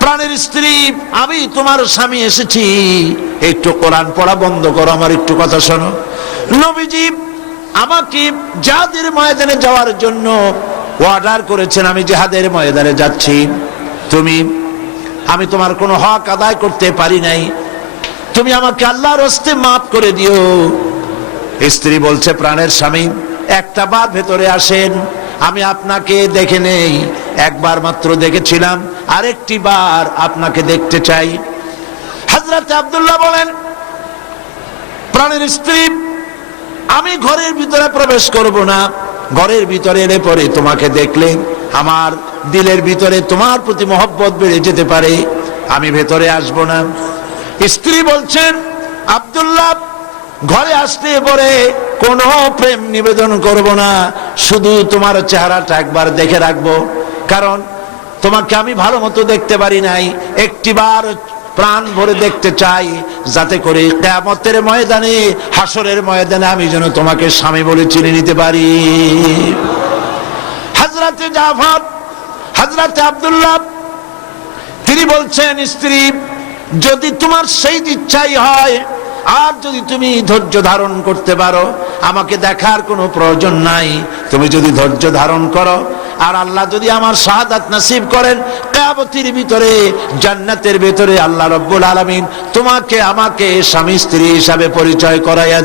প্রাণের স্ত্রী, আমি তোমার স্বামী এসেছি, একটু কোরআন পড়া বন্ধ করো, আমার একটু কথা শোনো। নবীজি আমাকে জিহাদের ময়দানে যাওয়ার জন্য অর্ডার করেছেন, আমি জিহাদের ময়দানে যাচ্ছি, আমি তোমার কোনো হক আদায় করতে পারি নাই, তুমি আমাকে আল্লাহর হস্তে মাফ করে দিও। স্ত্রী বলছে, প্রাণের স্বামী, একটা বার ভেতরে আসেন, আমি আপনাকে দেখে নেই, একবার মাত্র দেখেছিলাম, আরেকটি বার আপনাকে দেখতে চাই। হযরত আব্দুল্লাহ বলেন, প্রাণের স্ত্রী, আমি ঘরের ভিতরে প্রবেশ করব না, ঘরের ভিতরে এলে পরে তোমাকে দেখলে আমার দিলের ভিতরে তোমার প্রতি মহব্বত বেড়ে যেতে পারে, আমি ভেতরে আসব না। স্ত্রী বলছেন, আব্দুল্লাহ, ঘরে আসতে পরে কোনো প্রেম নিবেদন করব না, শুধু তোমার চেহারাটা একবার দেখে রাখবো, কারণ তোমাকে আমি ভালো মতো দেখতে পারি নাই, একটিবার প্রাণ ভরে দেখতে চাই, যাতে করে কিয়ামতের ময়দানে, হাসরের ময়দানে আমি যেন তোমাকে স্বামী বলে চিনে নিতে পারি। হযরতে জাফর, হযরতে আব্দুল্লাহ তিনি বলছেন, স্ত্রী যদি তোমার সেই ইচ্ছাই হয় আর যদি তুমি ধৈর্য ধারণ করতে পারো, আমাকে দেখার কোনো প্রয়োজন নাই। তুমি যদি ধৈর্য ধারণ করো আর আল্লাহ যদি আমার শাহাদাত নসিব করেন, কিয়ামতের ভিতরে জান্নাতের ভিতরে আল্লাহ রাব্বুল আলামিন তোমাকে আমাকে স্বামী স্ত্রী হিসাবে পরিচয় করাইয়া